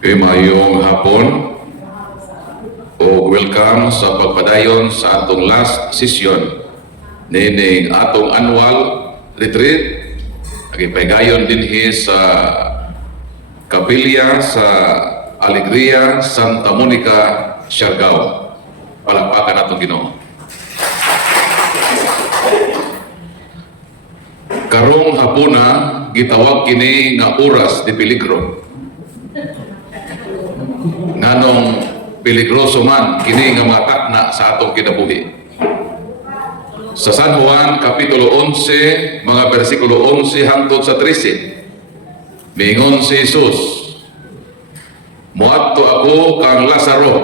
Mayong hapon o welcome sa pagpadayon sa atong last session nining atong annual retreat. Nagipaygayon dinhi sa Kapilya sa Alegria, Santa Monica, Siargao. Palakpakan atong Ginoo. Karong hapuna gitawag kini nga oras de peligro. Nganong peligroso man kini nga mga takna sa atong kinabuhi. Sa San Juan Kapitulo 11, mga bersikulo 11 hangtod sa 13, miingon si Jesus, "Moadto ako kang Lazaro,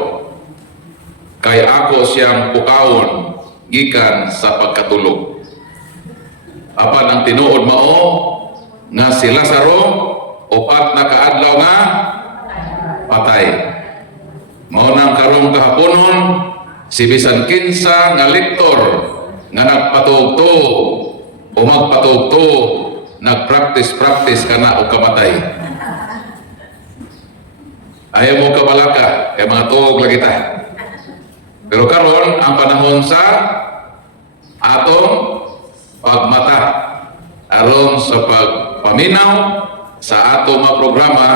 kay ako siyang pukawon gikan sa pagkatulog. Apan ang tinuod mao nga si Lazaro upat na kaadlaw nga patay. Mao nang karong kahaponon si bisan kinsa nga lektor nga nagpatuog-tuog o magpatuog-tuog nagpractice kana og kamatay. Ayaw mo kabalaka kay mga tuog lagi ta. Pero karon ang panahon sa atong pagmata aron sa pagpaminaw sa atong mga programa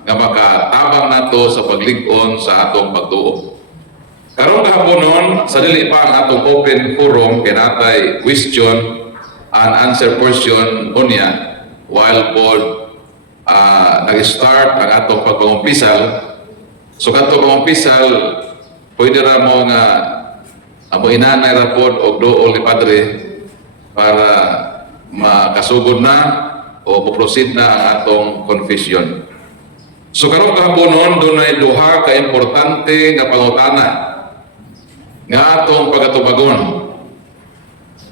nga makatabang nato sa paglig-on sa atong pagtuo. Karong kahaponon sa dili pa ang atong open forum kinatay question and answer portion unya while board nag-start ang atong pagpangumpisal. So kadto pangumpisal pwede ra mo nga amo inanay ra pod og duol ni padre para makasugod na o proceed na ang atong confession. So karong kahaponon dunay duha ka importante nga pangutana nga atong pagatubagon.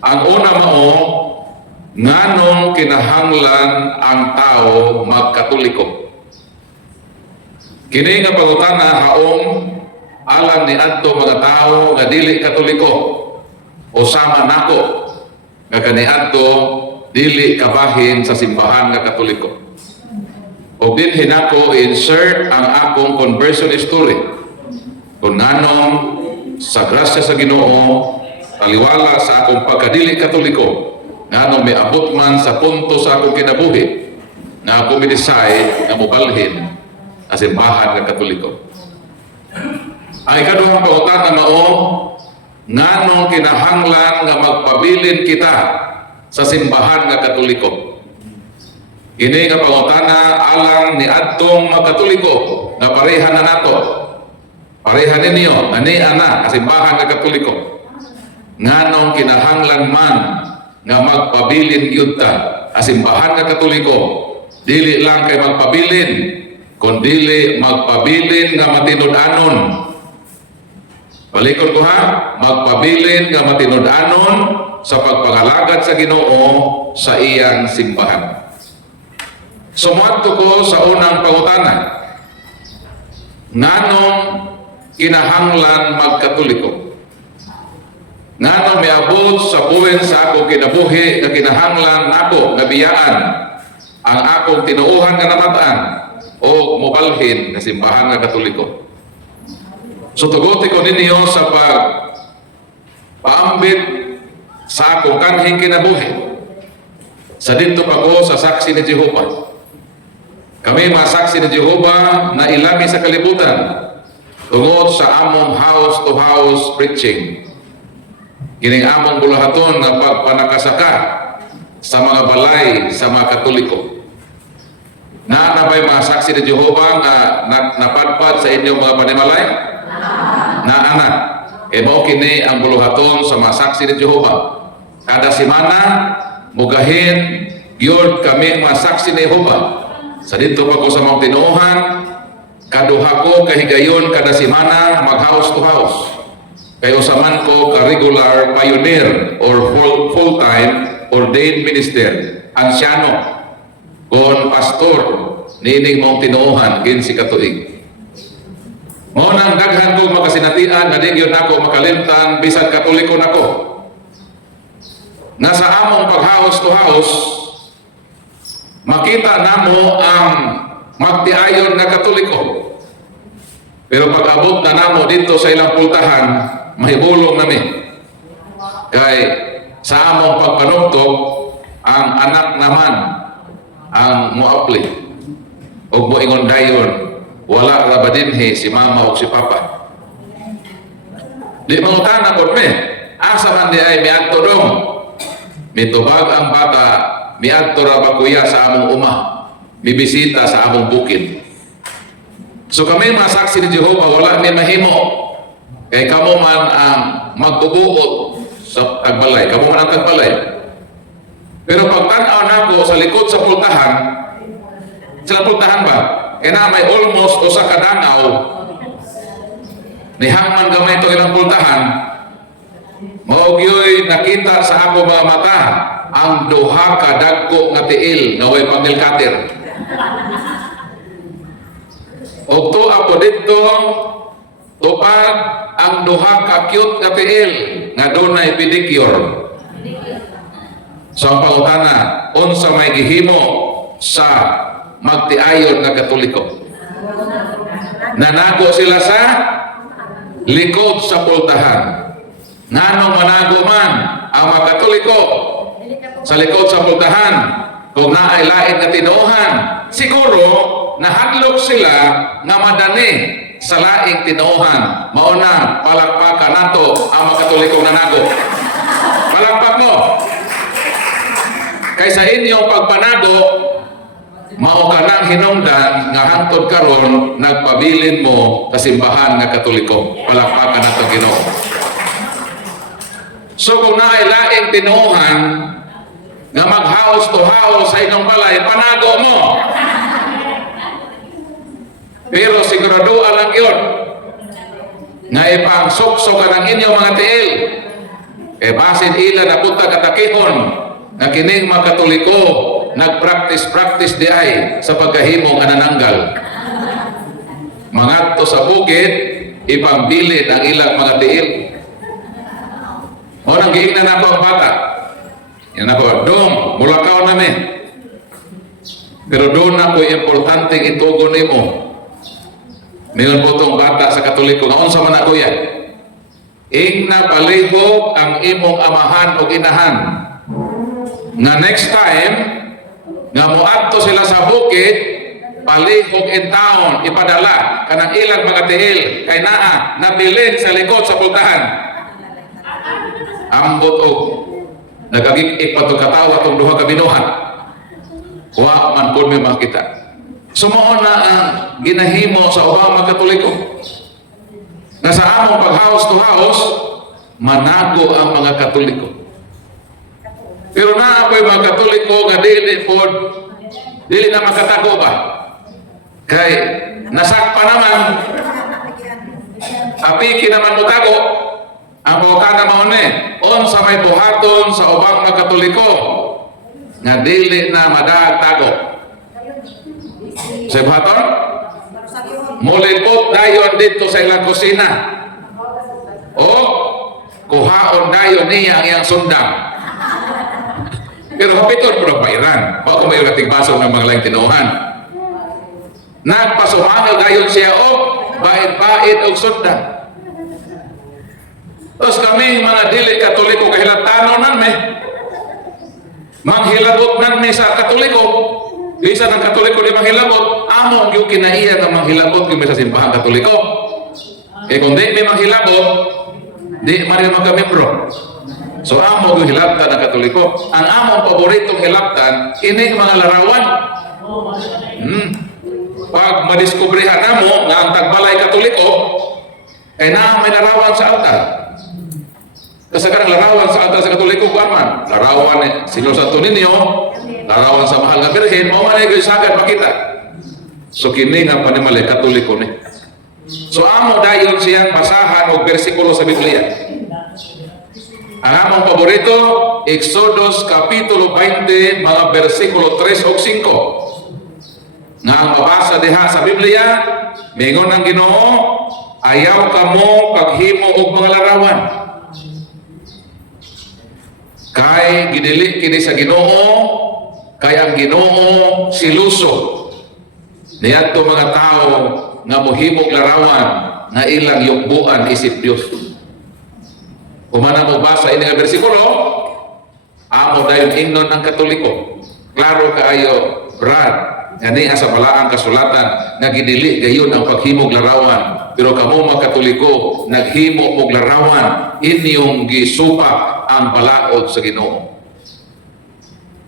Ang una mao, nganong kinahanglan ang tao magkatoliko? Kini nga pangutana haom alang ni adto mga tao nga dili katoliko o sama nako nga kaniadto dili kabahin sa simbahan nga katoliko. O din hinako insert ang akong conversion story kung nganong sa grasya sa Ginoo taliwala sa akong pagkadili katoliko nganong may abot man sa punto sa akong kinabuhi na ako midecide nga mobalhin sa simbahan nga katoliko. Ang ikaduhang pangutana mao, nganong kinahanglan nga magpabilin kita sa simbahan nga katoliko? Ini nga pangutana alang ni adtong mga katoliko nga pareha na nato. Pareha ninyo, ani ana kasimbahan nga katoliko. Nganong kinahanglan man nga magpabilin gyud ta kasimbahan nga katoliko, dili lang kay magpabilin, kundi magpabilin nga matinud-anon. Balikod ko ha, magpabilin nga matinud-anon sa pagpangalagad sa Ginoo sa iyang simbahan. Sumuadto ko sa unang pangutana. Nganong kinahanglan magkatoliko? Nganong miabot sa buwen sa akong kinabuhi nga kinahanglan nako nga biyaan ang akong tinuuhan nga namataan o mobalhin nga simbahan nga katoliko? So tuguti ko ninyo sa paambit sa akong kanhing kinabuhi. Sa dito pa ko sa saksi ni Jehovah. Kami mga saksi ni Jehovah na ilami sa kalibutan tungod sa among house-to-house preaching. Kining among bulahaton nga pagpanakasaka sa mga balay sa mga katoliko. Naanabay mga saksi ni Jehovah nga napadpad sa inyong mga panimalay? Naana. Mao kini ang buluhaton sa mga saksi ni Jehovah. Kada semana mugahin gyud kami mga saksi ni Jehovah. Sa dito pa ko sa mga tinuuhan, kaduha ko kahigayon kada semana mag house to house. Kay usaman ko ka regular pioneer or full-time ordained minister, ansyano, kon pastor, nining mong tinuuhan kin si katuig. Mo nang daghan ko makasinatian na di gyud nako makalimtan bisan katoliko nako. Nasa among pag house to house, makita namo ang magtiayon nga Katoliko. Pero pag abot na namo dito sa ilang pultahan, mahibulong nami. Kay sa among pagpanugtog, ang anak naman ang muapli. O moingon dayon, wala ra ba dinhi si mama o si papa. Di mangutana ko me, asa man di ay miadto dong. Mitubag ang bata, miadto ra ba kuya sa among uma, bibisita sa among bukid. So kami mga saksi ni Jehovah, wala may mahimo. Kay kamo man ang magbubuot sa tagbalay, kamo man ang tagbalay. Pero pag tanaw na ko sa likod sa pultahan ba? Kaya na may almost o sa kadanaw, nihangman gamay ito ilang pultahan, maugyo'y nakita sa ako mga mata ang duha ka dagko nga tiil nga way pangilkatir. O to ako dito, tupad ang duha ka cute nga tiil nga dunay pedicure. So ang pangutana, unsa may gihimo sa magtiayon nga Katoliko? Nanago sila sa likod sa pultahan. Nganong manago man ang mga Katoliko sa likod sa pultahan kung naay lain na tinuohan? Siguro nahadlok sila nga madani sa laing tinuohan. Mauna palakpakan nato ang mga Katolikong nanago. Palakpak mo. Kaysa inyong pagpanago, mao ka nang hinungdan nga hangtod karon nagpabilin mo sa simbahan nga Katoliko. Palakpakan nato Ginoo. So kung naay laing tinuohan nga mag-house to house sa inyong balay, panago mo. Pero sigurado lang yun nga ipangsukso ka ng inyong mga tiil. E basin ila na punta katakihon nga kining mga Katoliko nagpractice di ay sa pagkahimong anananggal. Mangadto sa bukid, ipambilin ang ilang mga tiil. O nang giingnan ako ang bata. Yan ako, dong, mulakaw namin. Pero doon ako importanteng itugon nimo. Ngayon po itong bata sa Katoliko, nga unsa man ako yan. Ingna palihog ang imong amahan o inahan. Nga next time, nga muadto sila sa bukid, palihog in town, ipadala kanang ilang mga tihil kay naa nabilin sa likod sa pultahan. Ambot o nagagik-ik pa itong katawa itong duha kabinuhan. Wa man po may makita. Sumuon na ang ginahimo sa ubang mga Katoliko. Na sa among pag house to house, manago ang mga Katoliko. Pero naapoy mga Katoliko nga dili na makatago ba? Kay nasakpa naman, apiki naman mutago, ang pagkana maune, sa may buhaton sa ubang mga Katoliko, nga dili na madagtago. Sa buhaton, mulipot dayon dito sa ilang kusina. O, kuhaon dayon niya ang iyang sundang. Pero kapiton po pairan. Baka may katigbaso ng mga laing tinuhan. Nagpasumangal dayon siya o bait-bait o sundang. Tapos kami mga dili Katoliko kahilatanon namin. Manghilabot namin sa Katoliko. Isa ng Katoliko di manghilabot. Among yung kinaiya ng manghilabot kung may sa simbahan Katoliko. Kung di may manghilabot, di man rin magkamembro. So among yung hilabtan ng Katoliko. Ang among paboritong hilabtan, ini mga larawan. Pag madiskubrihan na mo nga ang tagbalay Katoliko, ay na may larawan sa altar. Kasi karang larawan sa altar sa Katoliko, kuaman. Larawan ni Senyor Santo Niño, larawan sa mahal nga Birhen, maumana yung sagad makita. So kini nga panimalay Katoliko ni. So amo dayon siyang basahan o bersikulo sa Biblia. Ang among paborito, Exodus Kapitulo 20, mga bersikulo 3 o 5. Nga ang mabasa diha sa Biblia, mingon ng Ginoo, ayaw ka mo paghimo og mga larawan. Kay gidili kini sa Ginoo, kay ang Ginoo siluso. Niadto mga tao nga mohimog larawan nga ilang yukbuan isip Dios. Kumana mo basa ini nga bersikulo, amo dayon ingnon ang Katoliko. Klaro kaayo, Brad, ngani asa balaang kasulatan nga gidili gayon ang paghimog larawan. Pero kamo mga Katoliko naghimo og larawan, inyong gisupa ang balaod sa Ginoo.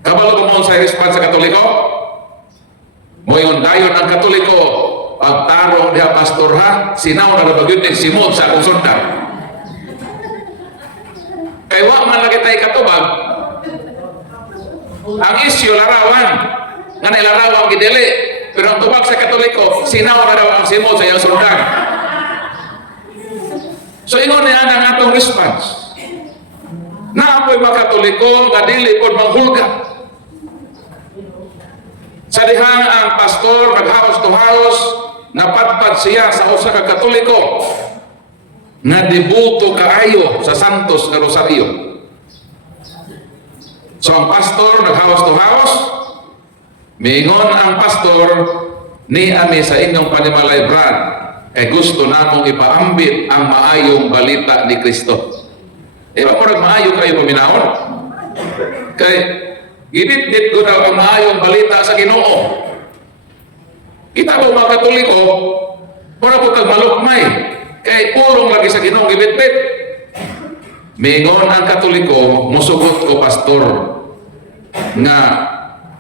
Kabalo mo sa response sa Katoliko? Moyon dayon ang Katoliko pagtarong diha pastor ha, sinaw na nabagyod ning simod sa akong sundang. Kay wa man lagi tay katubag. Ang isyu larawan, nga nilarawan gidili, pero ang tubag sa Katoliko, sinaw na daw ang simod sa iyang sundang. So ingon niya ang atong response. Na apoy mga Katoliko nga dili pod manghulga. Sa dihang ang pastor maghaos to haos, napadpad siya sa usa ka Katoliko nga debuto kaayo sa Santos nga Rosario. So ang pastor naghaos to haos, mingon ang pastor ni ami sa inyong panimalay, Brad, kay gusto namong ipaambit ang maayong balita ni Kristo. Ba murag maayo kayo paminahon? Kay ginit-nit ko daw ang maayong balita sa Ginoo. Kita ba mga Katoliko, mura po kag malukmay, kay pulong lagi sa Ginoo gibit-bit. Mingon ang Katoliko, musugot ko pastor, nga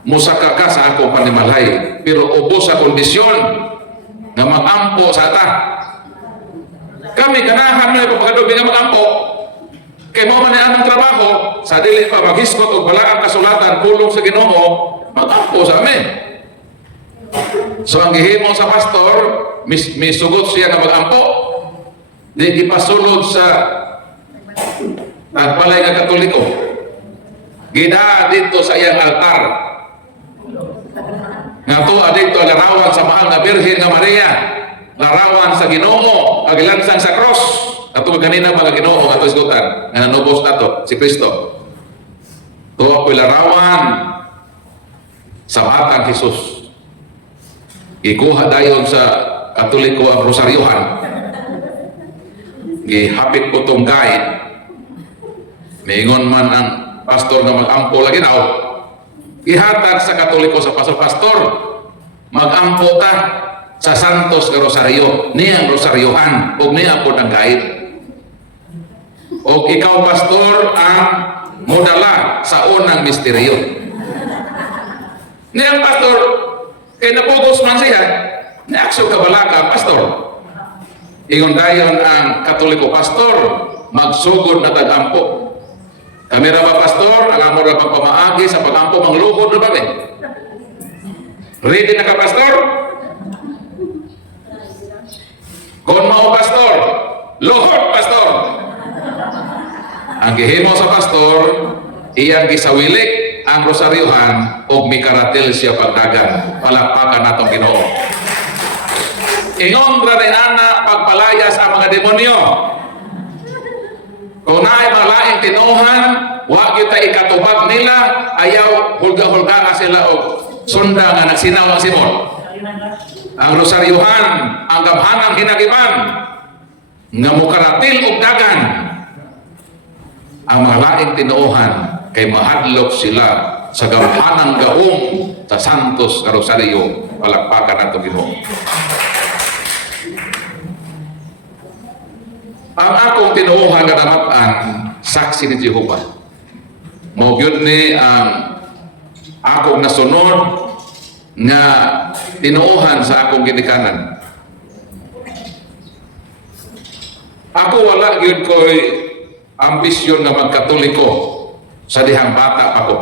musaka ka sa akong panimalay, pero ubos sa kondisyon nga mag-ampo sa ata. Kami ganahan na ipapagadobi nga mag-ampo. Kay mo man ang trabaho, sa dili pa maghiskot o balaang kasulatan, pulong sa Ginoo, mag-ampo sa amin. So ang gihimo sa pastor, misugot siya nga mag-ampo, di ipasulod sa nagbalay nga Katoliko. Gida dito sa iyang altar. Nga to adito larawan sa mahal nga Birhen nga Maria, larawan sa Ginoo, agilansang sa cross. Ato kanina mga Ginoo nga isgutan, nga nanubos nato si Kristo. To ako'y larawan sa batang Jesus. Ikuha dayon sa Katoliko ang rosaryohan. Gihapit ko tong guide. Mingon man ang pastor nga mag-ampo lagi na ihatag sa Katoliko sa pastor, mag-ampo ta sa Santos nga Rosario, niyang rosaryohan, o niya po ng guide. O ikaw pastor ang modala sa unang misteryo. Niyang pastor, kay napugos man siya, niakso kabalaga pastor. Ingon dayon ang Katoliko pastor, magsugod na tag-ampo. Kami ra ba pastor, alam mo ra bang pamaagi sa pag-ampo mangluhod ra ba eh? Ready na ka pastor? Kung mao pastor, luhod pastor. Ang gihimo sa pastor, iyang gisawilik ang rosaryohan og mikaratil siya pagdagan. Palakpakan natong Ginoo. Ingon ra ni ana pagpalayas ang mga demonyo. Kung naay mga laing tinuhan, wa kita ikatubag nila, ayaw hulga-hulga nga sila o sunda nga nagsinaw ng Simon. Ang rosaryuhan, ang gamhanang hinagiban, nga mukaratil og dagan, ang mga laing tinuhan kay mahadlok sila sa gamhanang gaong sa Santos nga Rosario. Palakpakan nato Ginoo. Ang akong tinuuhan nga damat-an, saksi ni Jehovah. Mao gyud ni ang akong nasunod nga tinuuhan sa akong ginikanan. Ako wala gyud ko'y ambisyon nga magkatoliko sa dihang bata ako.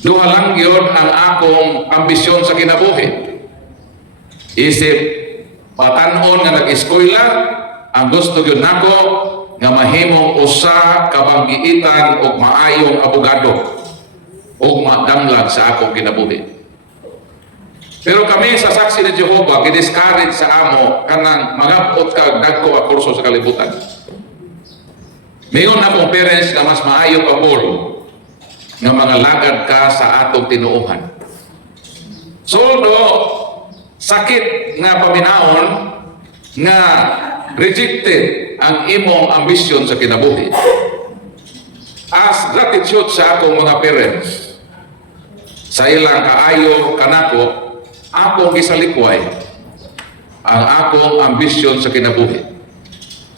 Duha lang gyud ang akong ambisyon sa kinabuhi. Isip patan-on nga nag-eskwela, ang gusto gyud nako nga mahimong usa ka banggiitan og maayong abogado og madanglag sa akong kinabuhi. Pero kami sa saksi ni Jehovah gidiscourage sa amo kanang magabot kag dagko nga kurso sa kalibutan. Mingon akong parents nga mas maayo pa po nga mga lagad ka sa atong tinuuhan. Soldo sakit nga paminaon nga rejected ang imong ambisyon sa kinabuhi. As gratitude sa akong mga parents, sa ilang kaayo kanako, akong gisalikway ang akong ambisyon sa kinabuhi.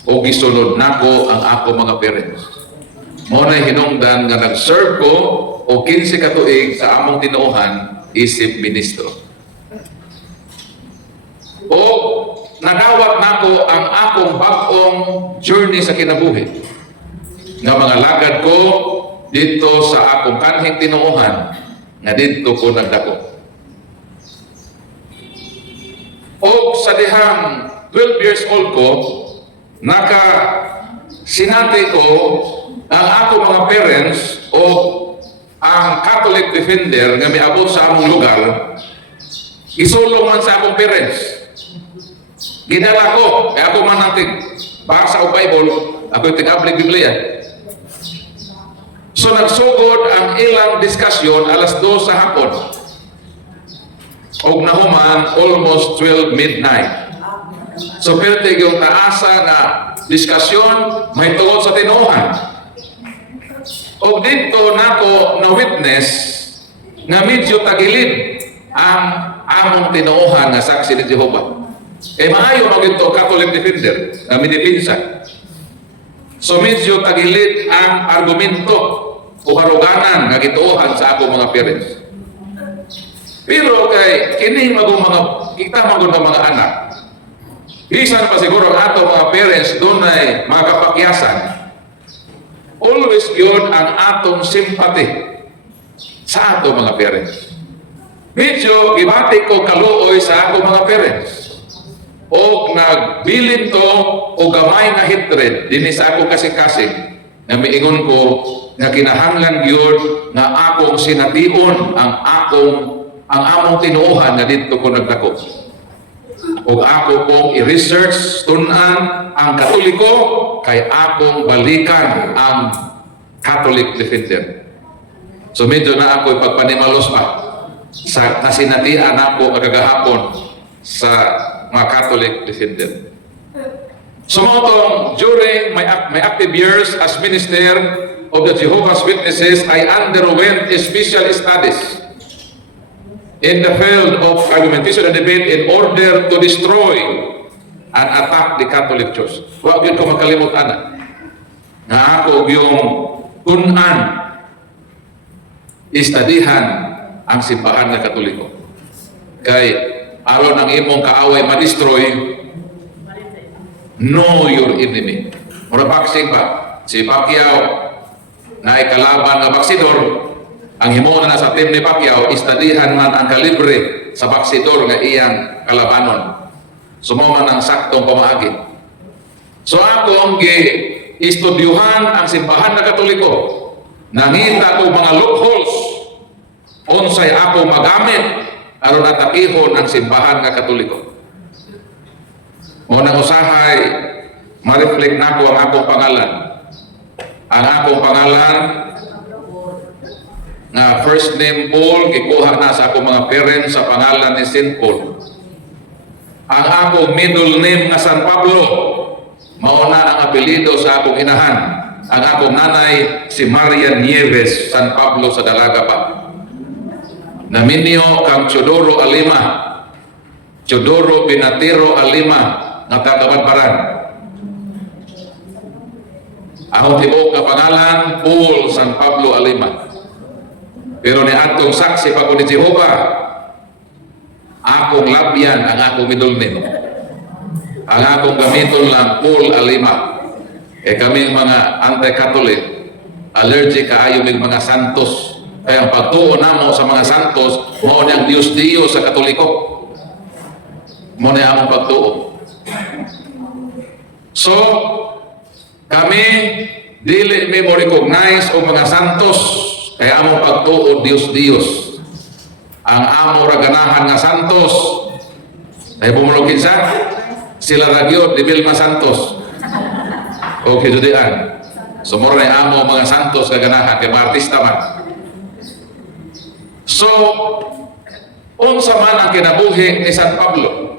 O gisunod nako ang akong mga parents. Mo na hinungdan nga nag-serve ko o 15 ka tuig sa among tinuohan isip ministro. O nagawat nako ang akong bag-ong journey sa kinabuhi. Nga mga lagad ko dito sa akong kanhing tinuohan nga dito ko nagdako. O sa dihang 12 years old ko, sinati ko ang akong mga parents o ang Catholic Defender nga miabot sa among lugar, isulong man sa akong parents. Ginala ko, kaya ako man natin basa o Bible, ako'y tig-ablig Biblia. So nagsugod ang ilang diskusyon alas 2 sa hapon. Og nahuman almost 12 midnight. So pertig yung taasa na diskusyon may tungod sa tinuohan. Og dito nako na witness nga medyo tagilid ang among tinuohan nga saksi ni Jehovah. Maayo magito Catholic Defender na minipinsa. So medyo tagilid ang argumento o haruganan nga gituohan sa ako mga parents. Pero kay kini kita magong mga anak. Bisan pa siguro ang ato mga parents dunay mga kapakyasan. Always yun ang atong sympathy sa ato mga parents. Medyo gibati ko kaluoy sa ako mga parents. O nagbilin to o gamay na hatred dinhi sa ako kasing-kasing na miingon ko nga kinahanglan gyud nga akong sination ang among tinuohan nga dito ko nagdako. O ako kong i-research tunan ang Katoliko kay akong balikan ang Catholic Defender. So medyo na ako ipagpanimalos pa sa kasinatian ako kagahapon sa mga Catholic Defender. Sumotong during my active years as minister of the Jehovah's Witnesses, I underwent special studies in the field of argumentation and debate in order to destroy and attack the Catholic Church. Huwag yun ko makalimot, anak. Na ako yung tunan, istadihan ang simbahan ng Katoliko. Kay aron ang imong kaaway ma-destroy, know your enemy. Mura boxing ba? Si Pacquiao na ikalaban nga baksidor, ang himuna na sa team ni Pacquiao, istadihan man ang kalibre sa baksidor nga iyang kalabanon. Sumuman ang saktong pamaagi. So ako ang istudyuhan ang simbahan na Katoliko. Nangita ko mga loopholes unsay ako magamit aron atakihon ang simbahan nga Katoliko. Unang usahay, ma-reflect na ko ang akong pangalan. Ang akong pangalan na first name Paul, gikuha na sa akong mga parents sa pangalan ni St. Paul. Ang akong middle name nga San Pablo, mauna ang apelido sa akong inahan. Ang akong nanay si Maria Nieves San Pablo sa Dalaga pa. Naminyo kang Chodoro Alima, Chodoro Binatiro Alima, nga tagabadbaran. Ang tibok nga pangalan, Paul San Pablo Alima. Pero ni atong saksi pa ko ni Jehovah, akong labyan ang akong middle name. Ang akong gamiton lang, Paul Alima. Kaming mga anti-Catholic, allergic kaayo mig mga santos. Kaya ang pagtuo namo sa mga santos, mao niyang Diyos-Diyos sa Katoliko. Mao niya among pagtuo. So, kami dili mi mo recognize o mga santos kaya among pagtuo Dios. Ang amo ra ganahan nga santos ay bumulogin sila ragyo di Vilma Santos. Okay, judian. So mo ray amo mga santos nga ganahan kay mga artista man. So, Unsa man ang kinabuhi ni San Pablo?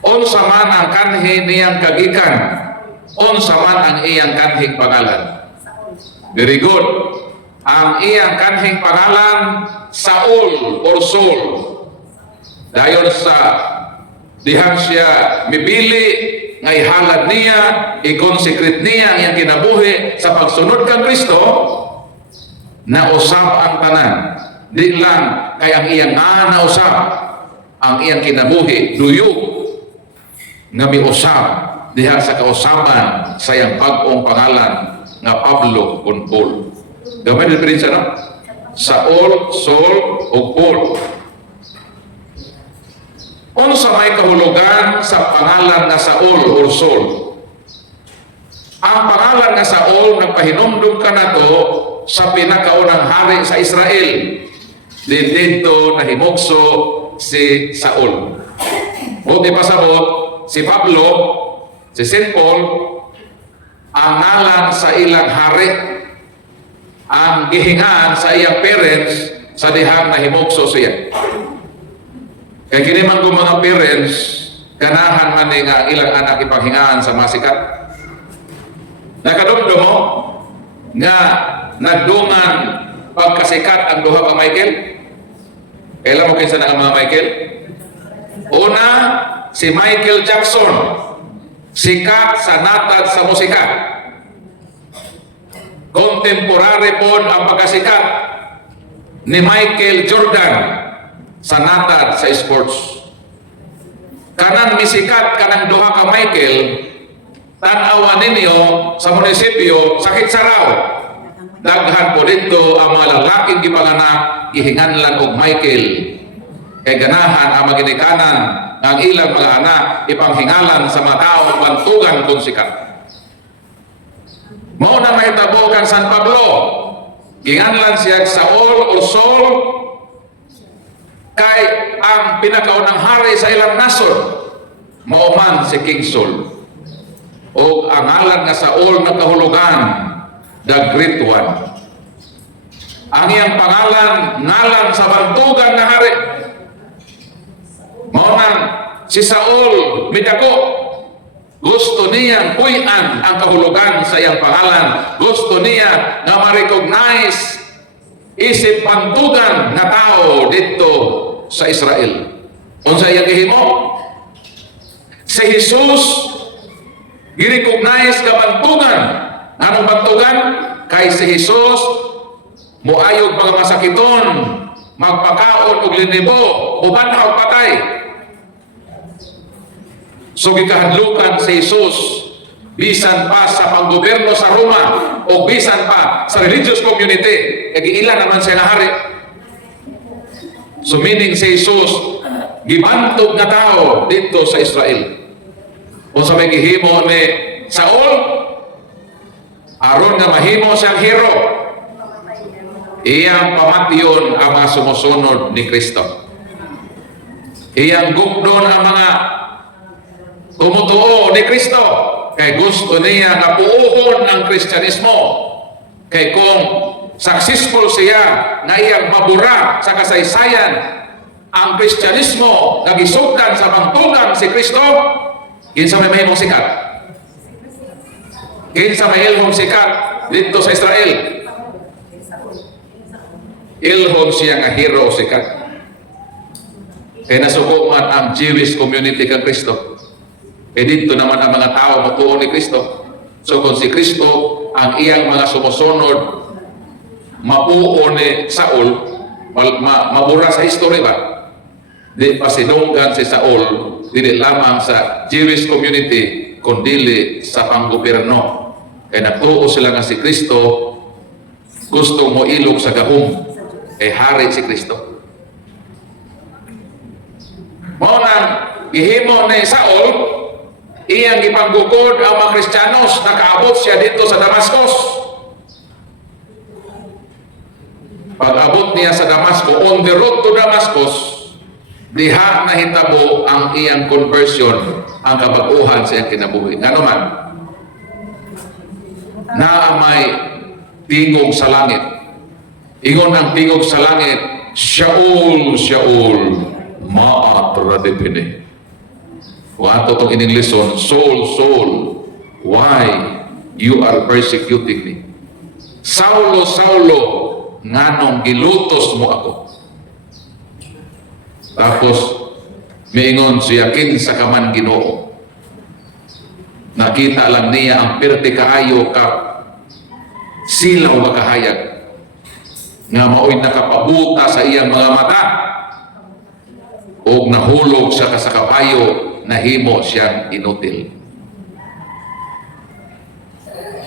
Unsa man ang kanhi niyang kagikan? Unsa man ang iyang kanhing pangalan? Very good. Ang iyang kanhing pangalan, Saul or Saul. Dayon sa dihang siya mipili, ngay halad niya, i-consecrate niya ang iyang kinabuhi sa pagsunod kang Kristo, nausap ang tanan. Di lang kay ang iyang nausap, ang iyang kinabuhi, duyog, nga miusap, diha sa kausapan sa iyang pag-ong pangalan, nga Pablo kung Paul. Gamay na diferensya, no? Saul, Saul, o Paul. Unsa may kahulugan sa pangalan nga Saul o Saul? Ang pangalan nga Saul nagpahinumdum ka na to sa pinakaunang hari sa Israel. Dito nahimugso si Saul. Buti pasabot, si Pablo, si Saint Paul, ang ngalan sa ilang hari, ang gihingaan sa iyang parents sa dihang nahimugso siya. Kaya kini man kung mga parents, ganahan man nga ilang anak ipanghingaan sa mga sikat. Nakadumdum mo nga nagdungan pagkasikat ang duha ka Michael? Kailan mo kinsa na ang mga Michael? Una, si Michael Jackson, sikat sa natad sa musika. Contemporary po ang pagkasikat ni Michael Jordan sa natad sa sports. Kanang misikat kanang duha ka Michael, tan-awan ninyo sa munisipyo sakit saraw. Daghan po dito ang mga lalaking gipanganak gihinganlan og Michael. Kay ganahan ang maginikanan ang ilang mga anak ipanghingalan sa mga tao bantugan kung sikat. Mao na mahitabo kang San Pablo. Ginganlan siya Saul o Saul kay ang pinakaunang hari sa ilang nasod mao man si King Saul. O ang ngalan nga Saul na kahulugan, the Great One. Ang iyang pangalan, ngalan sa bantugan na hari. Mao nang si Saul midako. Gusto niyang puy-an ang kahulugan sa iyang pangalan. Gusto niya na ma-recognize isip bantugan na tao dito sa Israel. Unsa iyang gihimo? Si Jesus gi-recognize ka bantugan. Anong bantugan? Kay si Jesus muayog mga masakiton, magpakaon og linibo, uban og patay. So gikahadlukan si Jesus bisan pa sa panggobyerno sa Roma o bisan pa sa religious community, nagiilan naman siya nga hari. So meaning si Jesus gibantog na tao dito sa Israel. O sa may gihimo ni Saul, aron nga mahimo siyang hero, iyang pamatyon ang mga sumusunod ni Kristo. Iyang gugdon ang mga tumutuo ni Kristo. Kay gusto niya na puuhon ang Kristyanismo. Kay kung successful siya na iyang mabura sa kasaysayan ang Kristyanismo na gisugdan sa bangtugan si Kristo, kinsa may mahimong sikat? Kinsa may ilhom sikat dito sa Israel? Ilhom siya nga hero sikat. Kaya nasuko man ang Jewish community kang Kristo. Eh dito naman ang mga tao matuon ni Kristo. So kung si Kristo ang iyang mga sumusunod mapuo ni Saul, mabura sa history ba? Di pa sinunggan si Saul, dili lamang sa Jewish community, kundi sa panggobyerno. Kaya natuo sila nga si Kristo gusto mo ilog sa gahom, eh hari si Kristo. Mao nang gihimo ni Saul, iyang ipanggukod ang mga Kristiyanos, nakaabot siya dito sa Damascus. Pag-abot niya sa Damascus, on the road to Damascus, diha na hitabo ang iyang conversion, ang kabaguhan sa iyang kinabuhi. Nga naman, na may tingog sa langit. Ingon ang tingog sa langit, Shaul, Shaul, ma'at radipini. Kung ato itong in English, Saul, Saul, why you are persecuting me? Saulo, Saulo, nganong gilutos mo ako? Tapos, miingon siya, kinsa ka man Ginoo. Nakita lang niya ang pirti kaayo ka silaw makahayag nga mao'y nakapabuta sa iyang mga mata o nahulog siya sa kabayo, nahimo siyang inutil.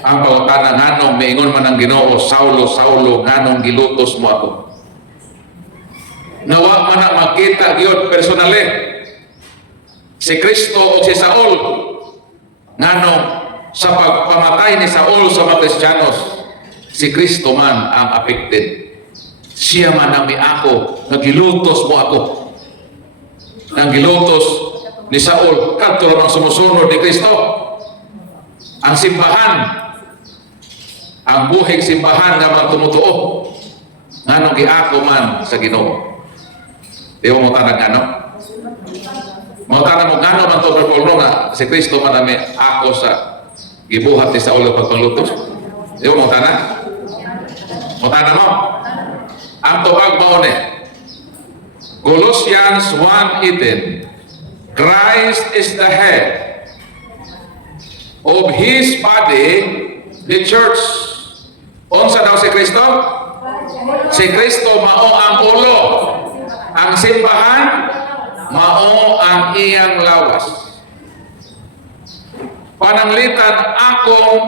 Ang pangutana, nganong miingon man ang Ginoo, Saulo, Saulo, nganong gilutos mo ako? Nawa man na makita gyud personally si Kristo o si Saul, nganong sa pagpamatay ni Saul sa mga Kristiyanos, si Kristo man ang affected. Siya man ang ako, nagilutos mo ako. Nang gilutos ni Saul, kadto ang sumusunod ni Kristo. Ang simbahan, ang buhing simbahan nga mga tumutuo, nganong giako man sa Ginoo. Di mo tanang ano? Mo tanang mo gano man to perpolno nga si Kristo madami ako sa gibuhat ni Saul pagpanglutos. Di mo tanang? Mo tanang mo? Ang tubag mao ni Colossians 1:18. Christ is the head of His body, the church. Unsa daw si Kristo? Si Kristo mao ang ulo. Ang simbahan, mao ang iyang lawas. Pananglitan akong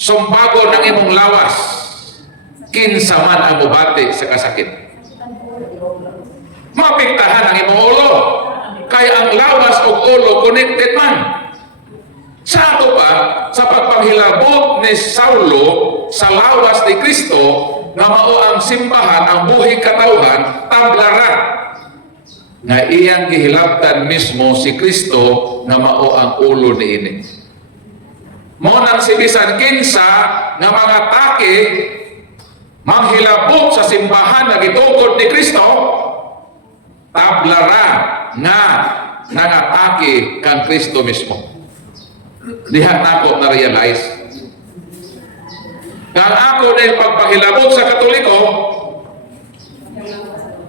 sumbago ng imong lawas, kinsa man ang mubati sa kasakit. Mapiktahan ang imong ulo, kaya ang lawas o ulo connected man. Sa ato pa, sa pagpanghilabot ni Saulo sa lawas ni Kristo, nga mao ang simbahan, ang buhing katawhan, tablaran nga iyang gihilabtan mismo si Kristo nga mao ang ulo niini. Mao nang si bisan kinsa nga mga take manghilabot sa simbahan nga gitukod ni Kristo, tablara nga nangatake kang Kristo mismo. Diha nako na realize kang ako na yung pagpahilabot sa Katoliko,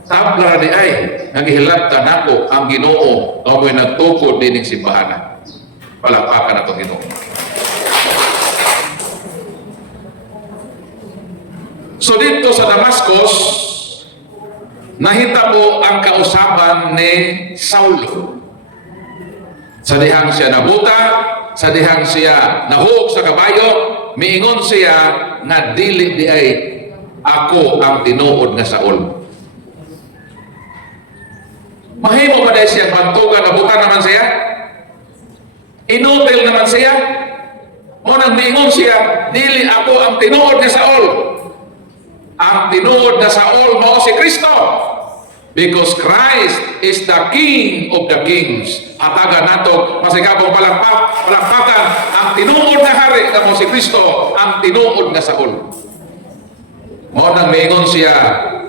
tabla di ay naghihilabtan ako ang Ginoo o may nagtukod din ng simbahan. Palakpakan atong Ginoo. So dito sa Damascus, nahitabo ang kausaban ni Saulo. Sa dihang siya nabuta, sa dihang siya nahug sa kabayo, miingon siya nga dili di ay ako ang tinuod nga Saul. Mahimo ba dahil siya bantugan, nabuta naman siya? Inutil naman siya? O nang miingon siya, dili ako ang tinuod nga Saul. Ang tinuod nga Saul mao si Kristo. Because Christ is the King of the Kings. Hatagan nato, masigabong palakpakan, ang tinuod na hari na mo si Kristo, ang tinuod na Saul. Mo nang miingon siya,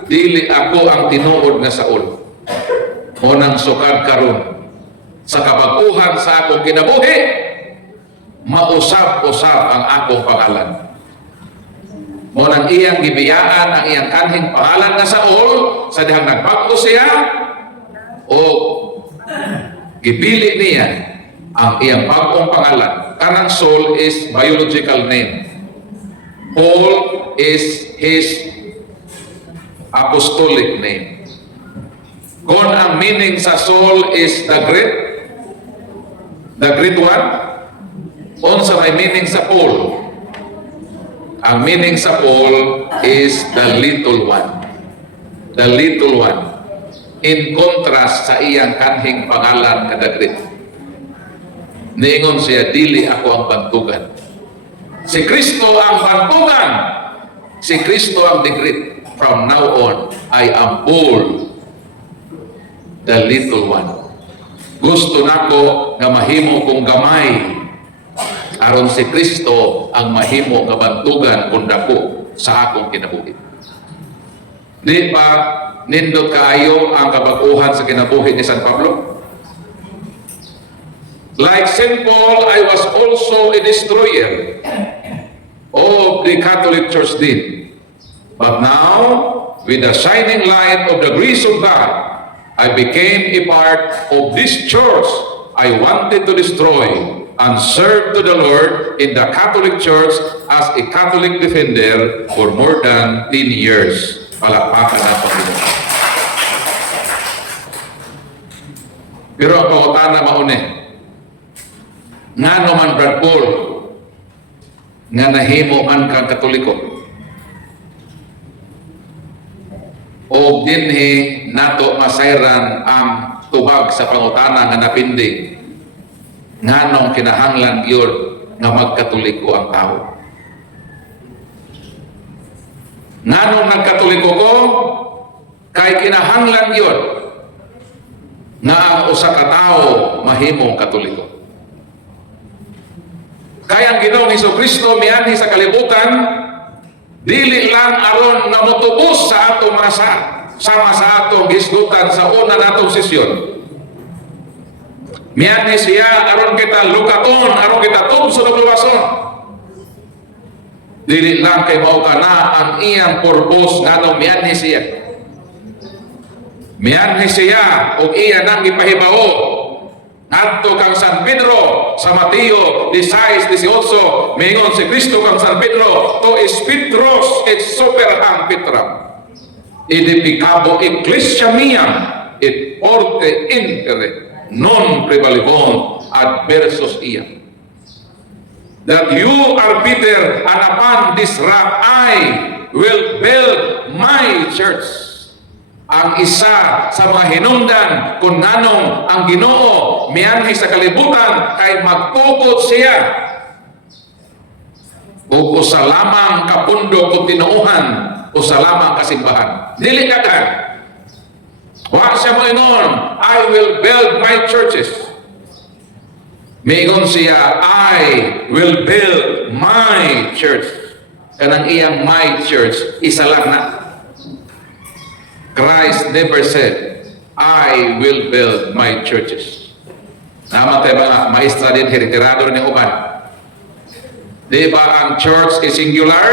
dili ako ang tinuod na Saul. Mo nang sukad karon sa kabaguhan sa akong kinabuhi, mausap-usap ang akong pangalan. Mo nang iyang gibiyaan ang iyang kanhing pangalan nga Saul, sa dihang nagbago siya o gipili niya ang iyang bagong pangalan. Kanang Saul is biological name. Paul is his apostolic name. Kung ang meaning sa Saul is the great one, unsa may meaning sa Paul? Ang meaning sa Paul is the little one. The little one. In contrast sa iyang kanhing pangalan kadagrit. Niingon siya, dili ako ang bantugan. Si Kristo ang bantugan. Si Kristo ang digrit. From now on, I am Paul, the little one. Gusto nako nga mahimo kong gamay aron si Kristo ang mahimo nga bantugan kung dako sa akong kinabuhi. Di ba nindot kaayo ang kabaguhan sa kinabuhi ni San Pablo? Like St. Paul, I was also a destroyer of the Catholic Church did. But now, with the shining light of the grace of God, I became a part of this church I wanted to destroy and serve to the Lord in the Catholic Church as a Catholic defender for more than 10 years. Palakpakan ang Panginoon. Pero ang pangutan na mauni, nga naman Brad Paul, nga nahimo man kang Katoliko, o dinhi nato masayran ang tubag sa pangutana nga napindi, nganong kinahanglan yun nga magkatoliko ang tao. Nganong nagkatoliko ko, kay kinahanglan yun nga ang usa ka tao mahimong katoliko. Kaya ang Ginoong Hesukristo mianhi sa kalibutan, dili lang aron nga motubos sa atong masa, sama sa atong gisgutan sa una natong sesyon. Mianhi siya aron kita lukaton, aron kita tubso ng luwason. Dili lang kay mao kana ang iyang purpose nganong mianhi siya. Mianhi siya og iya nang gipahibao adto kang San Pedro sa Mateo 16:18 mingon si Kristo kang San Pedro to is Petros et superam Petram edificabo ecclesia mia et orte intere non prevalebon adversus iam. That you are Peter, and upon this rock I will build my church. Ang isa sa mga hinungdan kung nanong ang Ginoo mianhi sa kalibutan kay magtukod siya o sa lamang kapundo kung tinuuhan o sa lamang kasimbahan. Dili kagad. Wa siya moingon, I will build my churches. Miingon siya, I will build my church. Kanang iyang my church, isa lang na. Christ never said, I will build my churches. Naman tayo mga maestra din, retirado rin yung uban. Di ba ang church is singular?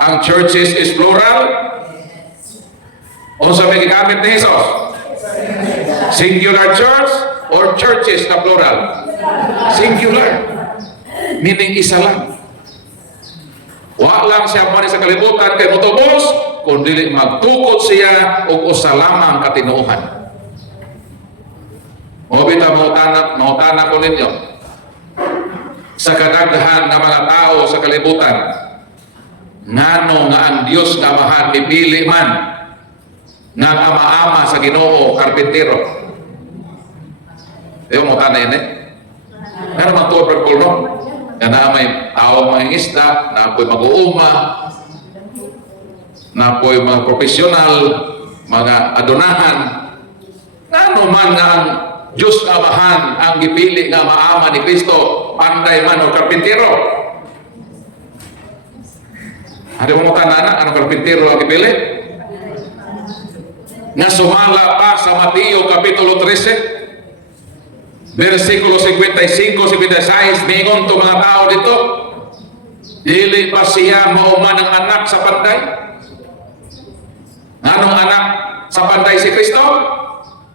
Ang churches is plural? O sa may gigamit ni Jesus? Singular church or churches na plural? Singular. Meaning isa lang. Wa lang siya man sa kalibutan kay motubos, kundi magtukod siya o usa lamang katinuuhan. Mobita mautana ko ninyo sa kadaghan ng mga tao sa kalibutan, ngano nga ang Dios nga Amahan mipili man nga ama-ama sa Ginoo karpintero. Yung mautana ini, ngano man tuwa pagkulno, na may tao mga isda, na ako'y mag-uuma, na ako'y mga profesional, mga adonahan, ngano man nga ang Diyos nga Amahan ang gipili nga maama ni Kristo, panday man o karpintero. Ano mo kanana, anong karpintero ang gipili? Nga sumala pa sa Mateo Kapitulo 13, versikulo 55-56, mingon to mga tao dito, dili pa siya mauman ang anak sa panday. Anong anak sa panday si Kristo?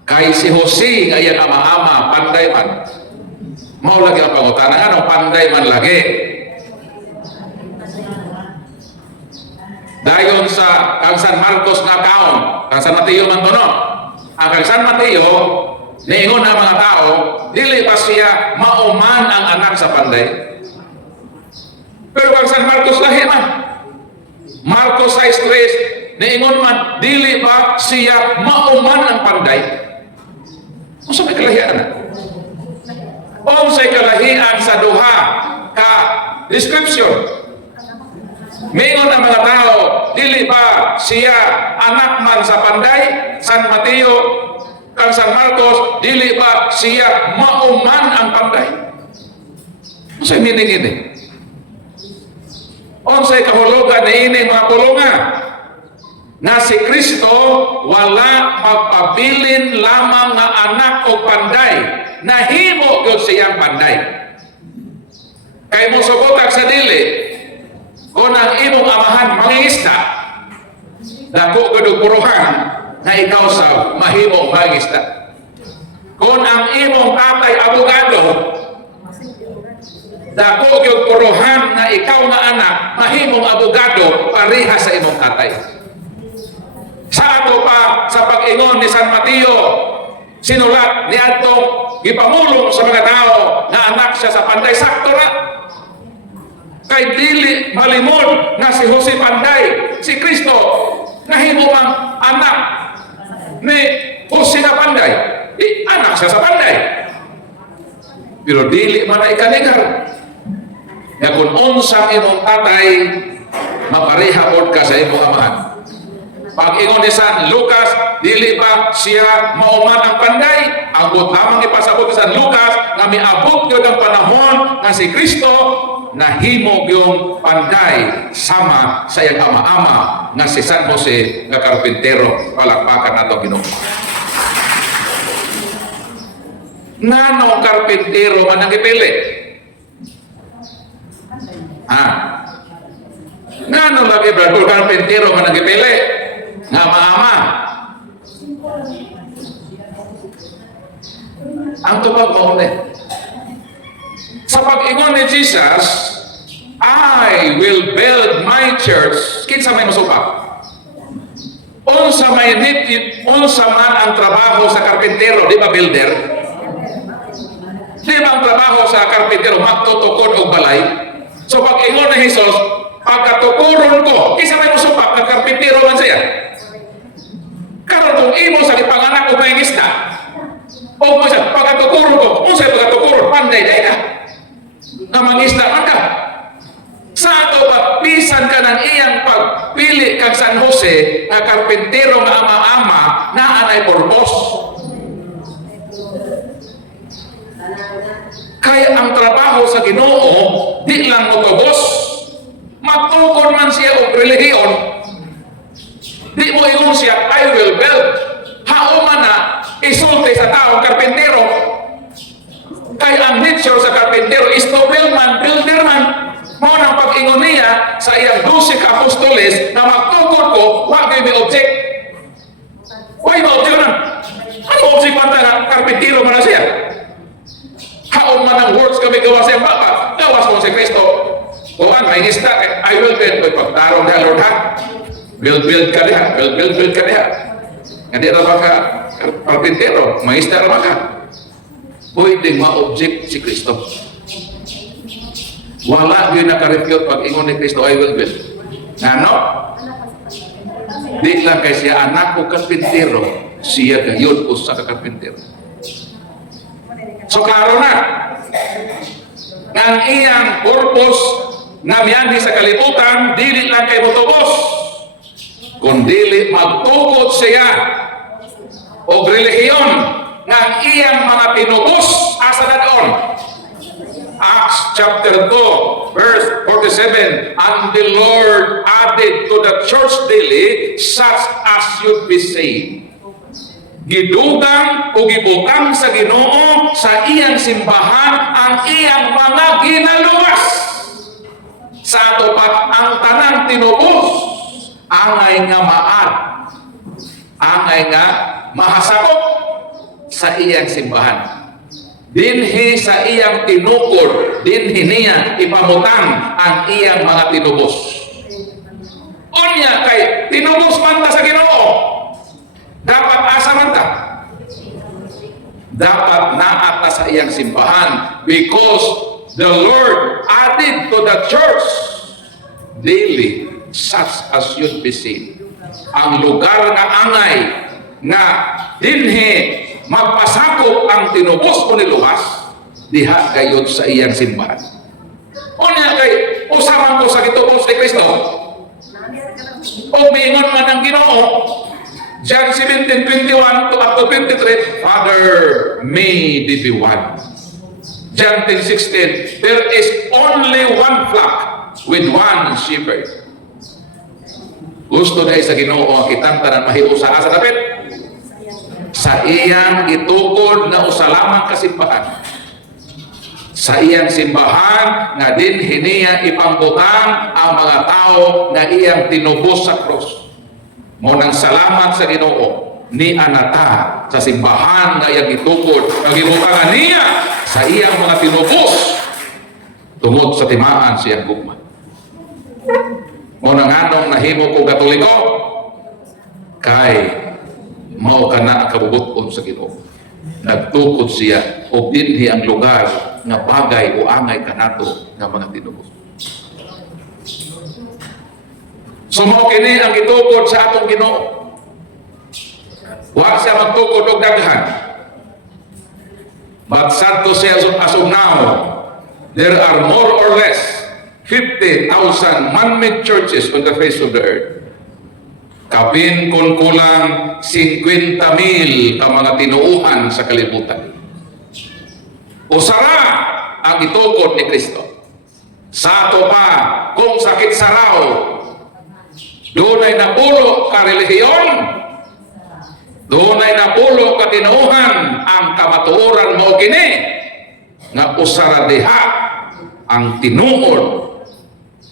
Kay si Jose nga iyang ama-ama, panday man. Mao lagi ang pangutana, anong panday man lagi? Dayon sa kang San Marcos na account, kang San Mateo man to, no? Ang kang San Mateo, niingon na mga tao, dili pa siya mauman ang anak sa panday. Pero kang San Marcos lahi man. Marcos 6:3, niingon man, dili pa siya mauman ang panday. Unsa may kalahian? Unsay kalahian sa duha ka description? Mingon ang mga tao, dili ba siya anak man sa panday? San Mateo, kang San Marcos, dili ba siya mauman ang panday? Unsay meaning ini? Unsay kahulugan ni ini mga pulunga? nga si Kristo wala magpabilin lamang nga anak o panday, nahimo gyud siyang panday. Kay mo subutak sa dili, kung ang imong amahan mangingisda, dako gud og puruhan na ikaw sa mahimong mangingisda. Kung ang imong tatay abogado, dako gyud puruhan na ikaw nga anak mahimong abogado pareha sa imong tatay. Sa ato pa sa pag-ingon ni San Mateo, sinulat ni atong gipamulong sa mga tao nga anak siya sa panday, sakto ra. Kay dili malimod nga si Jose Panday, si Kristo nahimo mang anak ni Jose nga Panday, anak siya sa panday. Pero dili man ay kanigar. Ya kung unsang imong tatay, mapareha pod ka sa imong amahan. Pag-ingon ni San Lucas, dili ba siya mauman ang panday? Ang lamang ipasabot ni San Lucas na miabot yun ang panahon na si Kristo nahimog yung panday sama sa iyang ama-ama nga si San Jose nga karpintero. Palakpakan nato Ginoo. Nanong karpintero man ang ipili? Ngano lagi brado karpintero man ang ipili? Nga maama. Ang tupag mo sa pag-ingon ni Jesus, I will build my church. Kinsa may masupa? Unsa man ang trabaho sa karpintero, di ba builder? Di ba ang trabaho sa karpintero magtutukod og balay? So pag-ingon ni Jesus, pagkatukuron ko, kinsa may masupa ng karpintero man siya? Karon kung imo sa ipanganak og may isda, o mo siya pagkatukuron ko, unsa pagkatukuron panday day ka? Na mangisda man ka. Sa ato ba bisan ka ng iyang pagpili kag San Jose nga karpintero nga ama-ama na anay purpose. Kaya ang trabaho sa Ginoo di lang motobos. Matukon man siya og relihiyon. Di mo ingon siya, I will build. Hauman na isulti sa tao karpintero. Kaya ang nature sa karpintero is to build man, builder man. Mo nang pag-ingon niya sa iyang 12 ka apostoles na magtukod ko, wag may object. Why may object man? Ano object man na karpintero man na siya? Haon man ang words kami gawa sa iyang baba, gawas mo si Kristo. Kuhan, may isda, I will build. May pagtarong na Lord ha. Build ka diha, build ka diha. Hindi na ka karpintero, may isda naman ka. Pwedeng ma-object si Kristo. Wala yun nakarefute pag ingon ni Kristo, I will build. Ano? Di lang kay siya anak ko karpintero, siya gayon usa ka karpintero. So klaro na, ang iyang purpose na miyandi sa kalibutan, dili lang kay motobos, kundi magtukod siya o relihiyon ng iyang mga tinubos asa na doon. Acts chapter 2 verse 47, and the Lord added to the church daily such as should be saved. Gidugang o gibutang sa Ginoo sa iyang simbahan ang iyang mga ginaluwas. Sa ato pa ang tanang tinubos, angay nga maad, angay nga mahasakop sa iyang simbahan. Dinhi sa iyang tinukod, dinhi niya ipamutang ang iyang mga tinubos. Unya kay tinubos man ta sa Ginoo, dapat asa man ta? Dapat naata sa iyang simbahan, because the Lord added to the church daily such as should be saved. Ang lugar nga angay nga dinhi magpasakop ang tinubos o niluwas, diha gayud sa iyang simbahan. Unya kay usaman ko sa gitubos ni Kristo, o miingon man ang Ginoo, John 17:21 to up to 23, Father, may they be one. John 10:16, there is only one flock with one shepherd. Gusto na sa Ginoo ang kitang tanan mahiusa asa dapit sa iyang itukod na usalamang kasimbahan. Sa iyang simbahan nga din hiniya ipangbutang ang mga tao nga iyang tinubos sa krus. Mo nang salamat sa Ginoo ni anata sa simbahan nga iyang itukod nga gibutangan niya sa iyang mga tinubos tungod sa timaan siyang gugma. Mo nang anong nahimo ko Katoliko kay mao kana kabubuton sa Ginoo. Nagtukod siya o dinhi ang lugar nga bagay o angay kanato nga mga tinubos. So mao kini ang gitukod sa atong Ginoo. Huwag siya magtukod og daghan. But sad to say as of now, there are more or less 50,000 man-made churches on the face of the earth. Kapin kung kulang 50,000 ka mga tinuuhan sa kalibutan. Usara ang itukod ni Kristo. Sa ato pa, kung sakit saraw, doon ay napulo ka relihiyon, doon ay napulo ka tinuuhan, ang kamatuoran mo kini, nga usara diha ang tinuod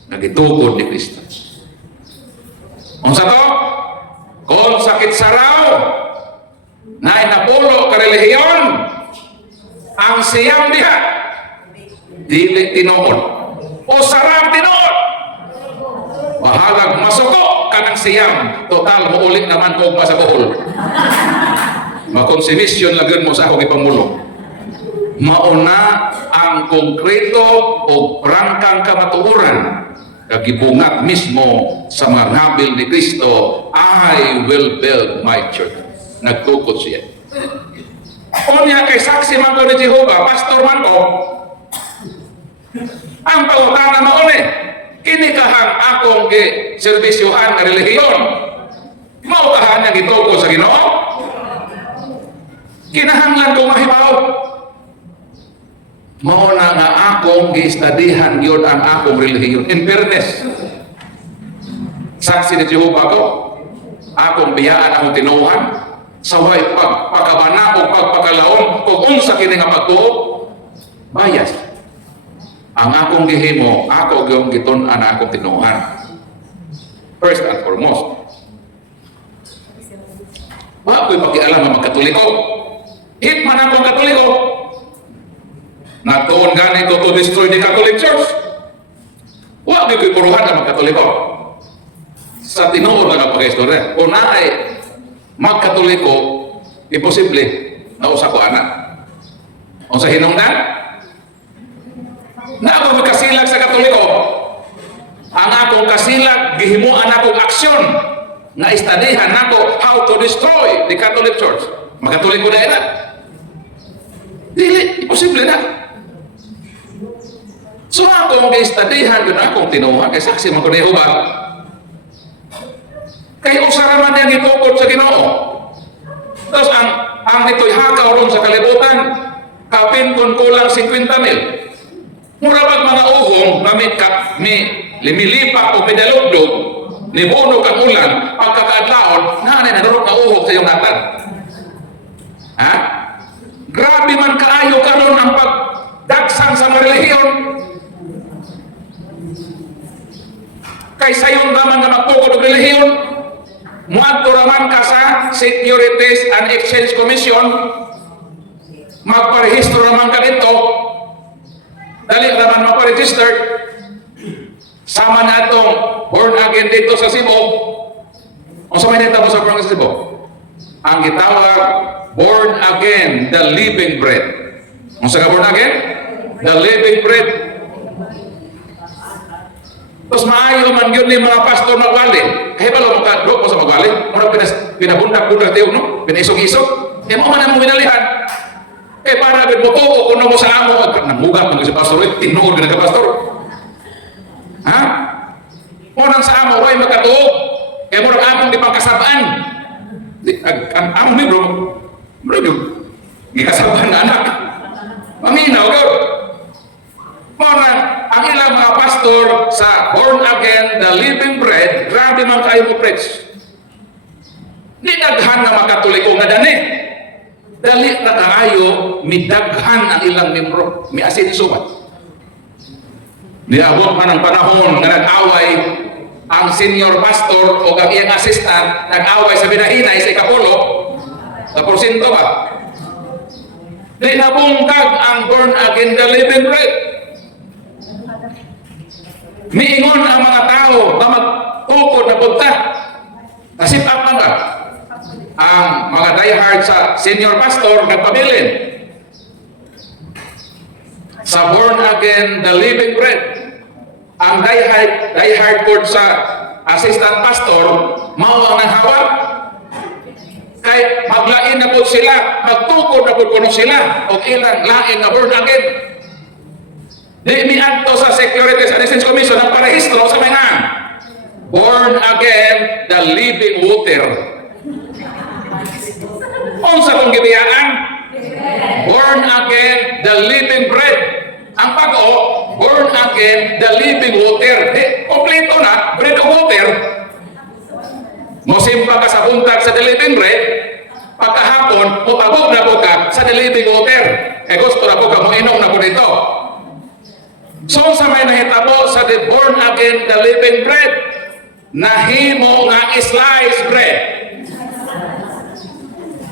na gitukod ni Kristo. Unsa to? Kung sakit saraw, na napulo ka relihiyon, ang siyang diha, dili tinuod. Usara tinuod. Mahalag masuko ka ng siyam. Total, muulit naman kong masabuhol. Makonsumisyon lagyan mo sa akong ipamulong. Mauna ang konkreto o prangkang kamatuoran kagibungat mismo sa mga nabil ni Kristo, I will build my church. Nagtukod siya. Unya kay saksi man ko ni Jehovah, pastor man ko, ang pangutana mauni, kinikahang akong servisyohan na relihiyon. Maukahan niyang itoko sa Ginoo. Kinahanglan kong mahibaw. Mauna nga akong giistadihan yun ang akong relihiyon. In fairness, saksi ni Jehovah ko, akong biyaan akong tinuhan, saway pagpakabana o pagpakalaon, kung unsa kini nga pagtuo, bayas. Ang akong gihimo, ako yung gitun-an na akong tinuhan. First and foremost. Wala ko'y pakialam ang magkatoliko. Hit man akong katoliko. Nagtuon ganito to destroy the Catholic Church. Wala ko'y puruhan ang magkatoliko. Sa tinuod na pag-istorya. Kung na ay magkatoliko, imposible na usa ko anak. Kung sa hinungdan, na ako kasilag sa Katoliko, ang akong kasilag gihimuan akong aksyon na istadihan nako how to destroy the Catholic Church. Magkatoliko na ina. Dili, imposible na. So akong istadihan yun akong tinuhan kay saksi man ko ni Jehovah. Kay usara man yang itukod sa Ginoo. Tapos ang nito'y hakaw ron sa kalibutan, kapin kung kulang 50,000. Murabag mga uhong may limilipa o medalugdog ni bunog ang ulan pagkakaadlaon na narok na uhog sa iyong natad. Ha? Grabe man kaayo karon ang pagdagsang sa mga relihiyon. Kay sayon naman na magtukod og relihiyon, muadto raman ka sa Securities and Exchange Commission, magparehistro raman ka dito. Dali naman maparegister. Sama na itong born again dito sa Cebu. O sa may nita mo sa born sa Cebu? Ang gitawag born again, the living bread. Ang sa born again? The living bread. Tapos maayo man yun ni mga pastor magwali. Kaya ba lang makadrop mo sa magwali? Muna pinabundak-bundak tayo, no? Pinaisog-isog. Eh, mo man ang winalihan. Eh, para mo to, kung mo sa amo, namugat mo si pastor, tinuod ka na pastor. Ha? Munang sa amo, ay magkatuog. Kaya mo nang among di pangkasabaan. Ang amo ni bro, gikasabaan na anak. Maminaw, God. Munang, ang ilang mga pastor sa born again, the living bread, grabe man kayo kayo mo preach. Di daghan nga makatoliko nga dani. Dali na kaayo, midaghan ang ilang membro, mi asin suwat. Niabot man ang panahon nga nag-away ang senior pastor o ang iyang assistant, nag-away sa binahinay sa ikapulo, sa porsyento ba? Di nabungkag ang born again the living bread. Miingon ang mga tao na magtukod na punta. Nasip-up man ba? Ang mga diehard sa senior pastor nagpabilin sa born again the living bread. Ang diehard board sa assistant pastor mao ang nanghawa kay maglain na po sila, magtukod na po kuno sila o ilang lain na born again. Di miadto sa Securities and Exchange Commission ang parehistro sa mga born again the living water. Unsa kung gibiyaan? Born again the living bread. Ang pag-o, born again the living water. Kompleto na, bread of water. Mosimpa ka sa buntag sa the living bread, pagkahapon, pupagod na po ka sa the living water. Gusto na po ka mo inom na po dito. So sa may nahitabo sa the born again the living bread, nahimo nga slice bread.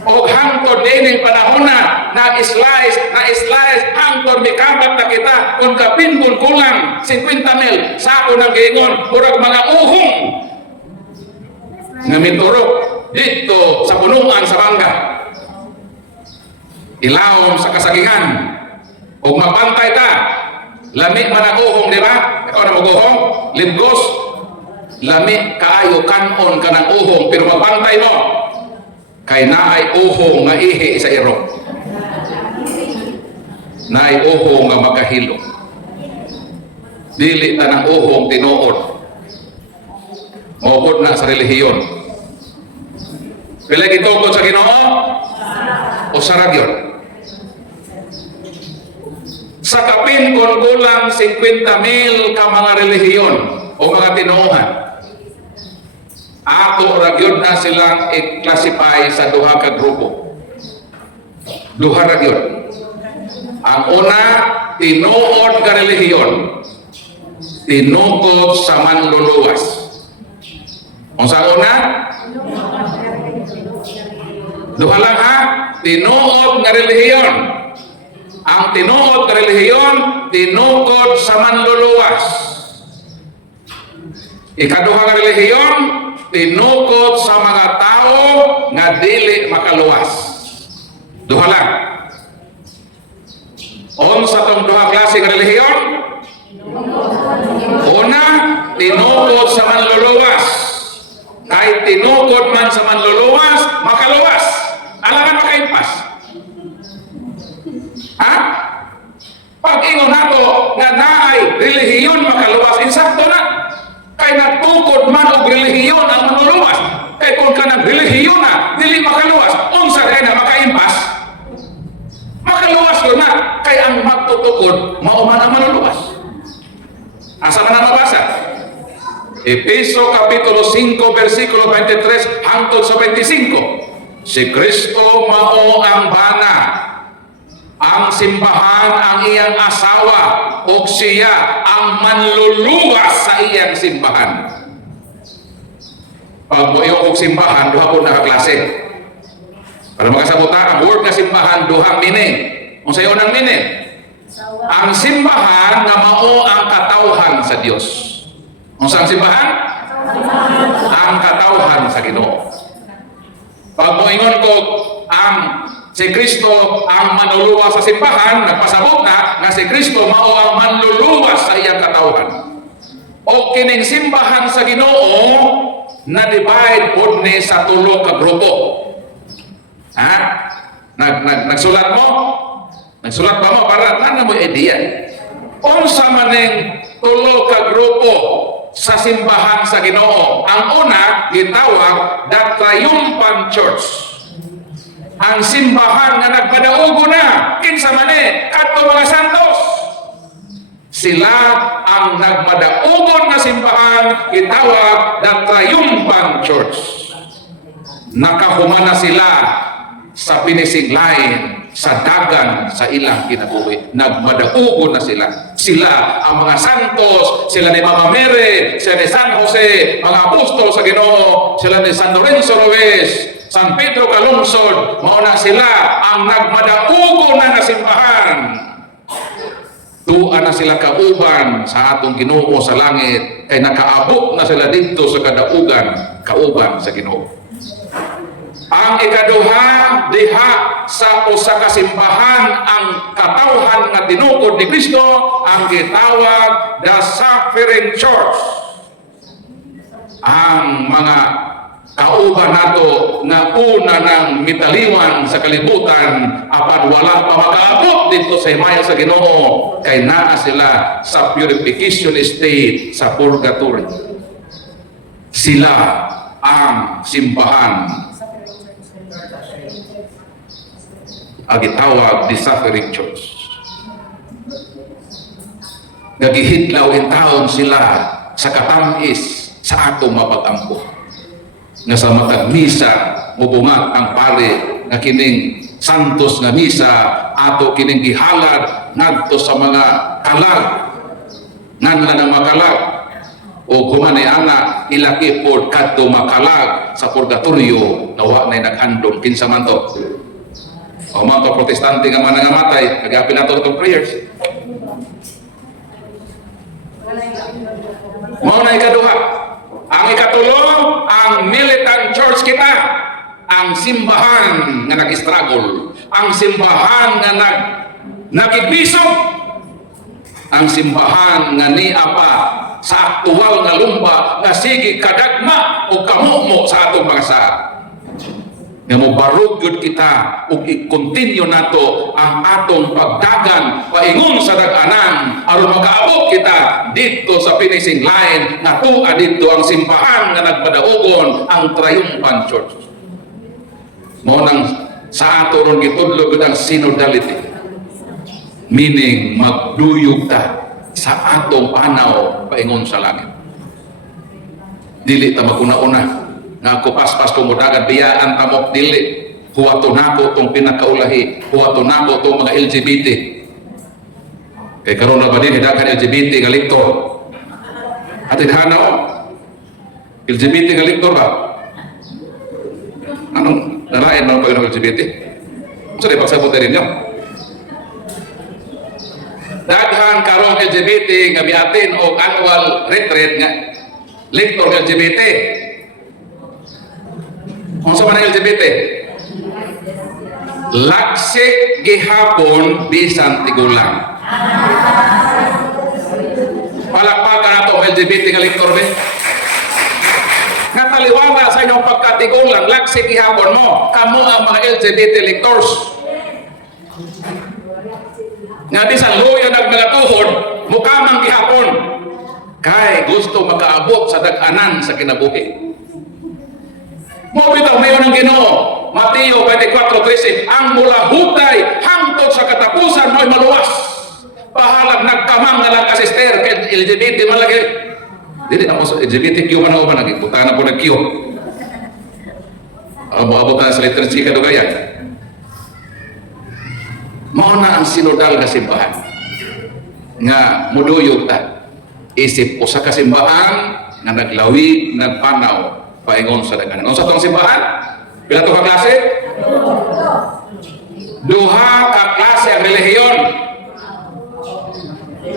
O hangtod dining panahon na slice hangtod mikabat na kita kung kapin kung kulang 50 mil sa ako ng giingon murag mga uhong nga miturok dito sa punuan sa bangga ilawom sa kasagingan o mapantay ta lami man ang uhong, di ba? Ikaw na mag-uhong libgos lami kaayo kanon ka ng uhong pero mapantay mo kay naay uhong nga ihi sa irok. Naay uhong nga makahilo. Dili ta ng uhong tinuod. Maupod na sa relihiyon. Pila gitukod sa Ginoo? O sarag yun? Sa kapin kung kulang 50 mil ka mga relihiyon o mga tinuuhan. Ako ragyod na silang i-classify sa duha ka grupo. Duha ragyod. Ang una, tinuod ka relihiyon. Tinukod sa manluluwas. Ang sa una? Duha lang ha? Tinuod nga relihiyon. Ang tinuod nga relihiyon, tinukod sa manluluwas. Ikaduha nga relihiyon, tinukod sa mga tao nga dili makaluwas. Duha lang. Unsa tong duha klase nga relihiyon? Una, tinukod sa manluluwas. Kahit tinukod man sa manluluwas, makaluwas. Alangan makaimpas. Ha? Pag ingon nato nga naay relihiyon makaluwas, insakto na. Kay nagtukod man og relihiyon ang manluluwas. Kay kung ka ng relihiyon na, dili makaluwas, unsa kay na makaimpas? Makaluwas yun na. Kay ang magtutukod, mauman ang manluluwas. Asa man na mabasa? Efeso Kapitulo 5, versikulo 23 hangtod sa 25. Si Kristo mao ang bana, ang simbahan ang iyang asawa, o siya ang manluluwas sa iyang simbahan. Pag buyo og simbahan, duha po nakaklase. Para makasabuta, ang word na simbahan, duha meaning. Kung sa'yo ng meaning, ang simbahan na mao ang katawhan sa Diyos. Kung saan simbahan? Ang katawhan sa Ginoo. Pag moingon ko ang si Kristo ang manluluwas sa simbahan, nagpasabot na nga si Kristo mao ang manluluwas sa iyang katawhan. O kining simbahan sa Ginoo na divide pod ni sa tulo ka grupo. Ha? Nagsulat mo? Nagsulat ba mo para na mo idea? Unsa maning tulo ka grupo sa simbahan sa Ginoo? Ang una gitawag the Triumphant Church. Ang simbahan nga nagpadaugo na kinsa man kadto mga santos. Sila ang nagmadaugon nga simbahan gitawag na Triumphant Church. Nakahumana sila sa finishing line, sa dagan, sa ilang kinabuhi. Nagmadaugon na sila. Sila ang mga santos, sila ni Mama Mary, sila ni San Jose, mga apostol sa Ginoo, sila ni San Lorenzo Ruiz, San Pedro Calungsod, mauna sila ang nagmadaugon na simbahan. Tuwa na sila kauban sa atong Ginoo sa langit, kay nakaabot na sila dito sa kadaugan, kauban sa Ginoo. Ang ikaduha, diha sa usa ka simbahan ang katawhan nga tinukod ni Kristo ang gitawag the Suffering Church. Ang mga kauban nato nga una ng mitaliwan sa kalibutan apan wala pa makaabot dito sa himaya sa Ginoo kay naa sila sa purification state sa purgatory. Sila ang simbahan ang gitawag the Suffering Church. Nagihidlaw in taon sila sa katamis sa atong mapag-ampo. Nga sa matag misa, mubungat ang pare nga kining santos nga misa, ato kining gihalad ngadto sa mga kalag, nganla ng makalag, o kumanay ana ilaki pod kadto makalag sa purgatorio nawa na'y naghandom kinsa man to. O mga protestante nga man nangamatay, nag-apil nato itong prayers. Mao na ikaduha. Ang ikatulo, ang militant church kita. Ang simbahan nga nag-struggle. Ang simbahan nga nagibisog. Ang simbahan nga niya pa sa aktual nga lumba nga sige kadagma o kamumo sa atong mga saad. Nga mobarog yun kita ug i-continue nato ang atong pagdagan paingon sa dag-anan aron makaabot kita dito sa finishing line nga tuwa dito ang simbahan nga nagpadaugon ang Triumphant Church. Mao nang sa ato ron gitudlo gud ang synodality, meaning magduyog ta sa atong panaw paingon sa langit. Dili ta maguna-una nga ako paspas tumudagan biyaan tamok dili huwato nako tong pinakaulahi, huwato nako tong mga LGBT. Kay karon na ba din hidagan LGBT nga lektor? Atin hanaw LGBT nga lektor ba? Anong narayan ng pag LGBT? So di pagsabot din niyo. Daghan karong LGBT nga biatin og annual retreat nga lektor nga LGBT. Kung sa mga LGBT, laksik gihapon bisan tigulang. Palakpakan na itong LGBT nga lektor be. Nataliwala sa inyong pagkatigulang, laksik gihapon mo, kamo ang mga LGBT lektors. Nga di sa luya nagmagatuhod, mukamang gihapon. Kay gusto makaabot sa dag-anan sa kinabuhi. Mo bitaw mayon ang Ginoo, Mateo 24:13, ang mula hutay hangtod sa katapusan mo'y maluwas. Pahalag nagkamang nga lang kasister kay LGBT man lagi. Dili ako sa LGBTQ man ako ba nagputa na po nag-Q. Abo-abo ta sa letter C kadugayan. Mao na ang sinodal nga simbahan. Nga muduyog ta. Isip usa ka simbahan nga naglawig, nagpanaw paingon sa daganan. Ano sa itong simbahan? Pila ito ka klase? Duha ka klase ang relihiyon.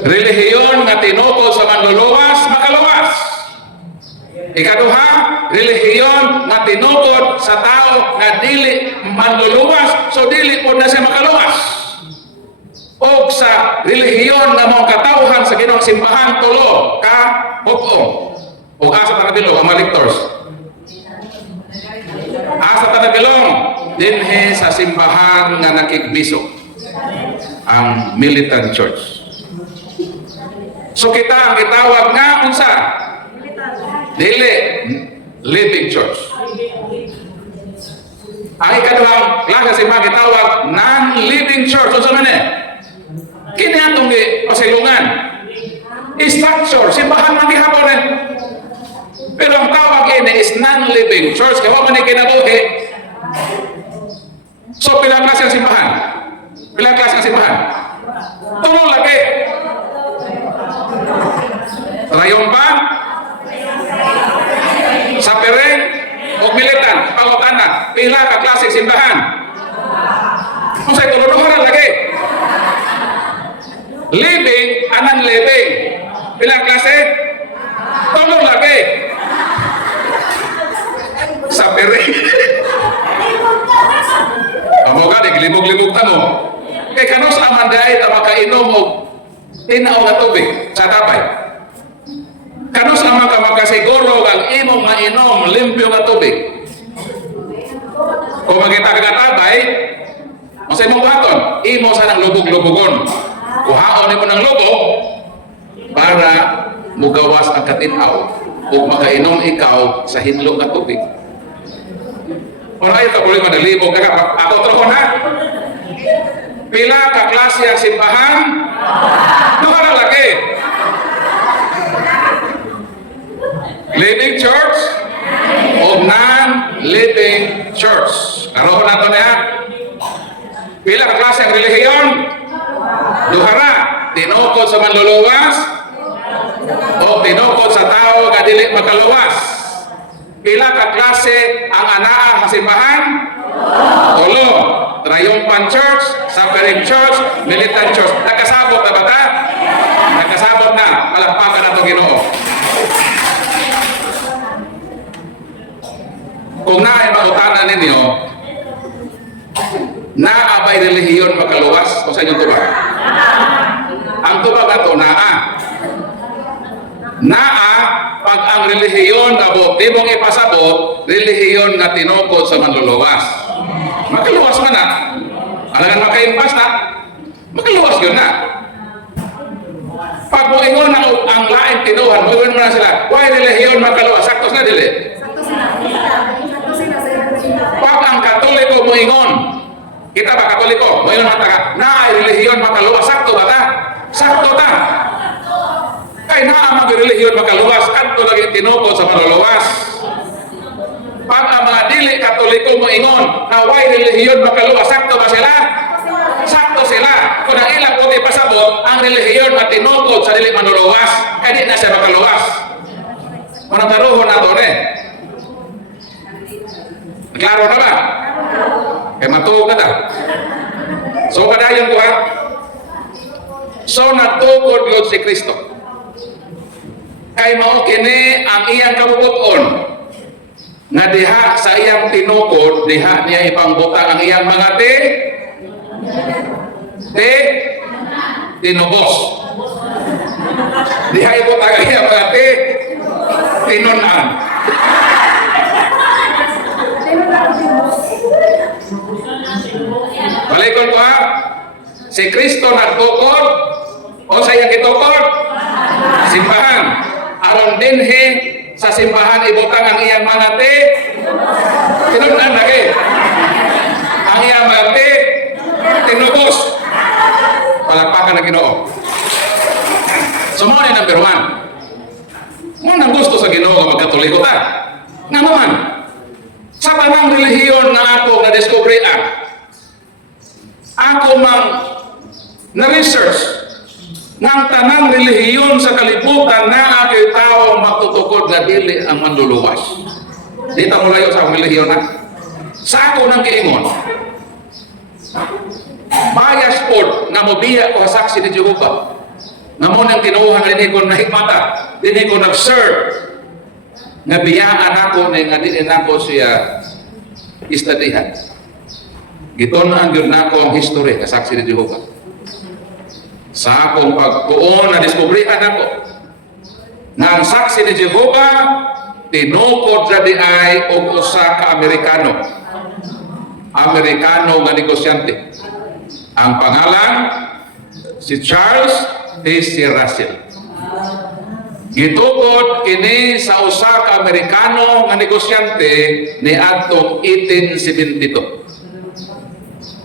Relihiyon nga tinukod sa manluluwas, makaluwas. Ikaduha, relihiyon nga tinukod sa tao nga dili manluluwas, so dili po na siya makaluwas. O sa relihiyon nga mga katawhan sa Ginoong simbahan, tulo ka hukong. O asa tanabilo, ang mga lectors. Asa tanabilong dinhi sa simbahan nga nakigbisog ang militant church. So kita ang gitawag nga unsa? Dili living church. Ang ikaduhang klase simbahan gitawag non-living church. Unsa man ni? Kini atong pasilungan non-living church. Kaya man kinabuhi. So, pilang klase ang simbahan? Pilang klase ang simbahan? Tulong lagi. Trayumpan, Sapering, o Militan, Pangutana. Pila ka klase simbahan? Kung sa'y tulungan lagi. Living, anan living. Pilang klase? Tulong lagi. Sapering. Kamoga, naglimog-limog ta mo. Kay kanong sa amanday ta makainom o tinaw na tubig sa tapay. Kanong sa makasiguro kang imong mainom limpyo na tubig. Kung makita ka tabay, masay mong buhaton, imo sa nang lubog-lubogon. Kuhaon mo ng lubog para mugawas ang katinaw o makainom ikaw sa hinlo na tubig. Kung ayaw ka problema na libog ka, ako trohon ha? Pila ka klase ang simbahan? Duha na lagi. Living church o non-living church. Karoon na ito niya. Pila ka klase ang relihiyon? Duha na. Tinukod sa manluluwas o tinukod sa tao nga dili makaluwas. Pila ka klase ang anaa sa simbahan? Ulo. Triumphant Church, Sapering Church, Militant Church. Nagkasabot na ba ta? Nagkasabot na. Palakpakan na ito, Ginoo. Kung naay mautanan ninyo, naabay relihiyon makaluwas o sa inyong tubag? Ang tubag na ito, naa, pag ang relihiyon abot, di mong ipasabot, relihiyon na tinukod sa manluluwas. Makaluwas man na. Alangan makaimpas na, makaluwas yun na. Pag mo ingon na ang laing tinuhan, mo mo na sila, why relihiyon makaluwas? Saktos na dili. Pag ang Katoliko mo ingon, kita ba Katoliko? Mo ingon mataga, na relihiyon makaluwas, sakto ba ta? Sakto ta. Kaya na ang mga relihiyon makaluwas, kanto lagi tinukod sa maluluwas. Pag ang mga dili Katoliko mo ingon, na why relihiyon makaluwas, sakto ba sila? Sakto sila. Kung ang ilang puti pasabot, ang relihiyon at tinukod sa dili manluluwas, kaya di na siya makaluwas. Manang taruhon na ito klaro na ba? Kaya matuog na ta. So kadayon ko ha? So natukod yun si Kristo. Kay mao kini ang iyang kabubuton nga diha sa iyang tinukod, diha niya ipangbutang ang iyang mga tinubos. Diha ibutang ang iyang mga tinunan. Balikon ko ha? Si Kristo nagtukod o sa iyang kitukod? Simbahan. Aron dinhi sa simbahan ibutang ang iyang mga tinunan lagi. Ang iyang mga tinubos. Palakpakan na Ginoo. So mo ni number 1. Mo nang gusto sa Ginoo nga magkatoliko ta. Nga naman, sa tanang relihiyon na ako na-discovery ako mang na-research ng tanang relihiyon sa kalibutan na ako'y tao magtutukod na dili ang manluluwas. Di ta mo layo sa relihiyon na. Sa ako nang giingon, bias pod na mobiya ko saksi ni Jehovah. Nga mo nang tinuuhan rin ko na hikmata, din ko nag-serve nga biyaan ako na nga din ako siya istadihan. Gitoon yun na ako ang history, kasaksi ni Jehovah. Sa akong pagkuon na diskubrihan ako na ang saksi ni Jehovah tinukod sa di ay og usa ka Amerikano nga negosyante. Ang pangalan si Charles T.C. Russell. Gitukod kini sa usa ka Amerikano nga negosyante ni adtong 1872.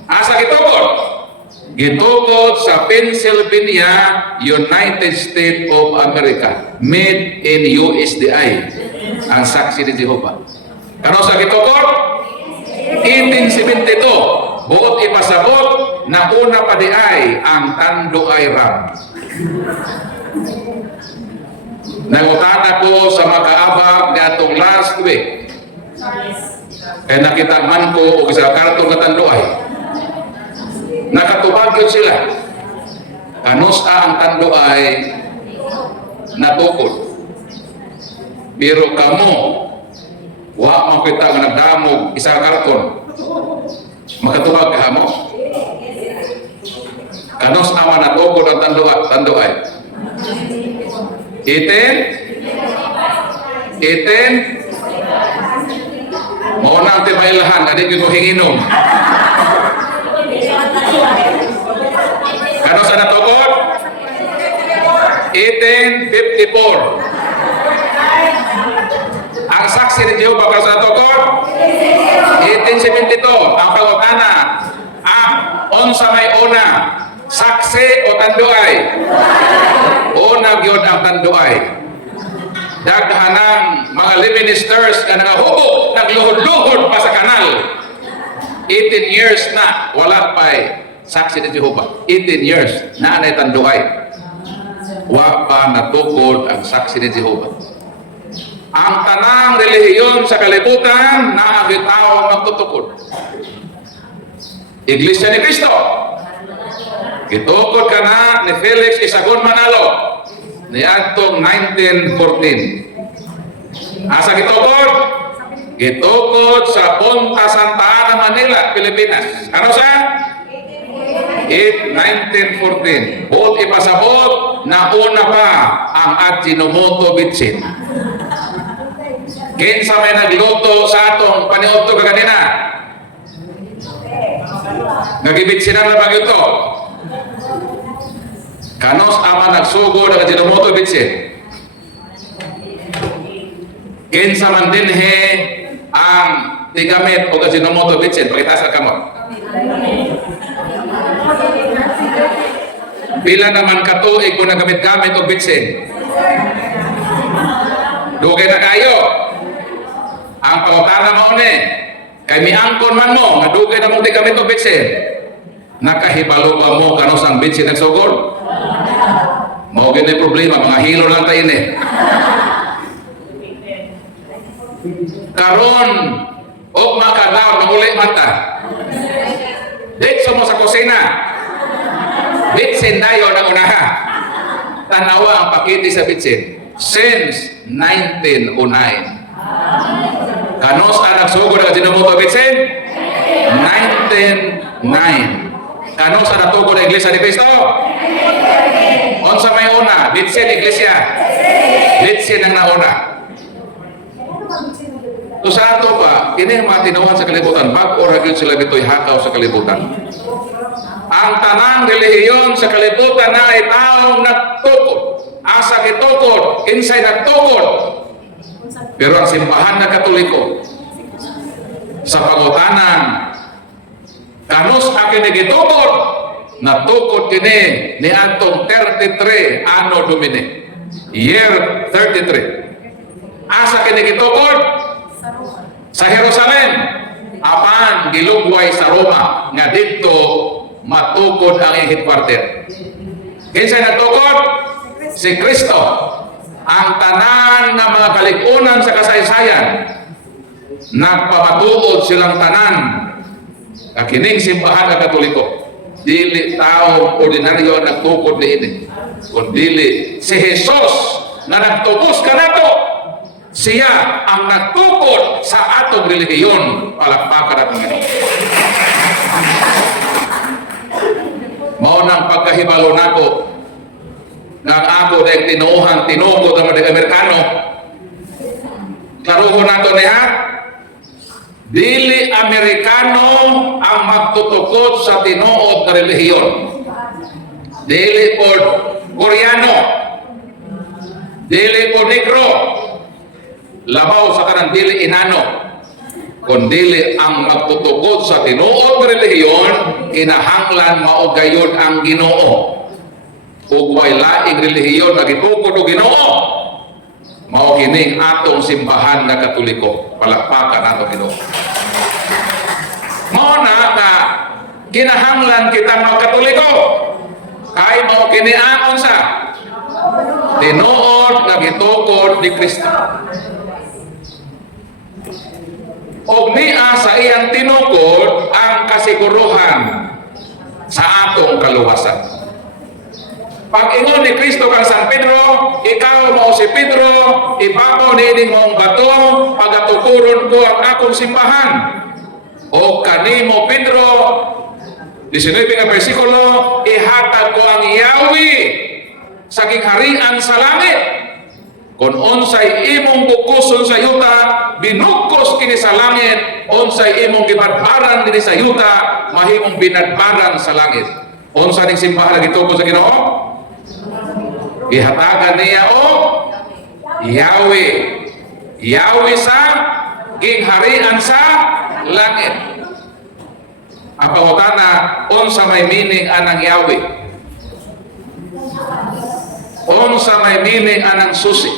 Asa gitukod? Gitukod sa Pennsylvania, United States of America, made in USDI. ang saksi ni Jehovah. Kano sa gitukod? 1872. Buot ipasabot na una pa di ay ang Tanduay Ram. Nangutan ako sa makaabag ni atong last week. Kaya nakita man ko o isa kartong na Tanduay. Nakatubag yun sila. Kanus ang Tanduay natukod. Pero kamo, wa mo kita nga nagdamog isa karton. Makatubag ka mo? Kanus aman natukod ang Tanduay. 18 mo nang timailahan, adik yung hinginom. Kano sa natukod? 1854. Ang saksi ni Jehovah para sa natukod? 1872. Ang pangutana, unsa may una, saksi o Tanduay? Una gyud ang Tanduay. Daghanang mga ministers nga nangahubo, nagluhod-luhod pa sa kanal. 18 years na wala pa saksi ni Jehovah. 18 years na anay Tanduay. Wa pa natukod ang saksi ni Jehovah. Ang tanang relihiyon sa kalibutan na agitaw magtutukod. Iglesia ni Cristo. Gitukod ka na ni Felix Isagon Manalo ni atong 1914. Asa gitukod? Gitukod sa Punta Santa Ana, Manila, Pilipinas. Ano sa? 1914. Buot ipasabot na una pa ang Ajinomoto Bitsin. Kinsa may nagluto sa atong paniudto kaganina? Nagibitsinan na ba ito? Kanos ama nagsugo ng Ajinomoto Bitsin. Kinsa man din ang tigamit o Ajinomoto Bitsin. Pakita sa kamot. Pila naman katuig kung nagamit-gamit o bitsin? Dugay na kayo. Ang pangutana mo ni, kay miangkon man mo, nga dugay na mong tigamit o bitsin. Nakahibalo ba mo kanos ang bitsin nagsugod? Mao gini problema, mga hilo lang tayo ni. Karon, og makadaw na uli mata. Dito mo sa kusina. Bitsin tayo na unaha. Tanawa ang pakiti sa bitsin. Since 1909. Kanos ang nagsugod ang Ajinomoto Bitsin? 1909. Kanos ang natugod ang Iglesia ni Cristo? Unsa may una? Bitsin Iglesia. Bitsin ang nauna. So sa ato ba, kini ang mga tinuhan sa kalibutan, bago ra gyud sila dito'y hakaw sa kalibutan. Ang tanang relihiyon sa kalibutan na ay taong nagtukod. Asa gitukod, kinsay nagtukod. Pero ang simbahan na Katoliko, sa pangutanan, kanus akin gitukod, natukod kini ni atong 33 Anno Domini. Year 33. Asa kini gitukod? Sa Jerusalem, apan gilugway sa Roma, nga dito matukod ang headquarter. Kinsay nagtukod? Si Kristo. Ang tanan ng mga kaligunan sa kasaysayan, nagpamatuod silang tanan. Kakining simbahan ng Katoliko, dili tao ordinaryo ang nagtukod ni ini, kundi si Jesus na nagtubos ka nato. Siya ang nagtukod sa atong relihiyon. Palakpakan natin ngayon. Mao nang pagkahibalo nako ng ako dahil tinuuhan, tinugod ang mga Amerikano. Klaruhon nato niya, dili Amerikano ang magtutukod sa tinuod na relihiyon. Dili po Koreano, dili po Negro, labaw sa kanang dili inano, kundi ang magtutukod sa tinuod na relihiyon, kinahanglan maugayon ang Ginoo. Ug way laing relihiyon na gitukod og Ginoo, Mao kining atong simbahan nga Katoliko. Palakpakan nato Ginoo. Mao na nga kinahanglan kita mga Katoliko. Kay mao kini aon sa tinuod nga gitukod ni Kristo. Og niya sa iyang tinukod ang kasiguruhan sa atong kaluwasan. Pag ingon ni Kristo kang San Pedro, ikaw mao si Pedro, ibabaw ni ining mong bato, pagatukuron ko ang akong simbahan. O kanimo Pedro, 19 nga bersikulo, ihatag ko ang Yahweh sa harian sa langit. Kung unsay imong bukuson sa yuta, binukos kini sa langit, unsay imong gibadbaran dinhi sa yuta, mahimong binadbaran sa langit. Unsa ning simbahan nga gitukod sa Ginoo? Ihatagan niya o Yahweh. Yahweh sa gingharian sa langit. Ang pangutana, unsa may meaning anang Yahweh? Unsa may meaning anang susi?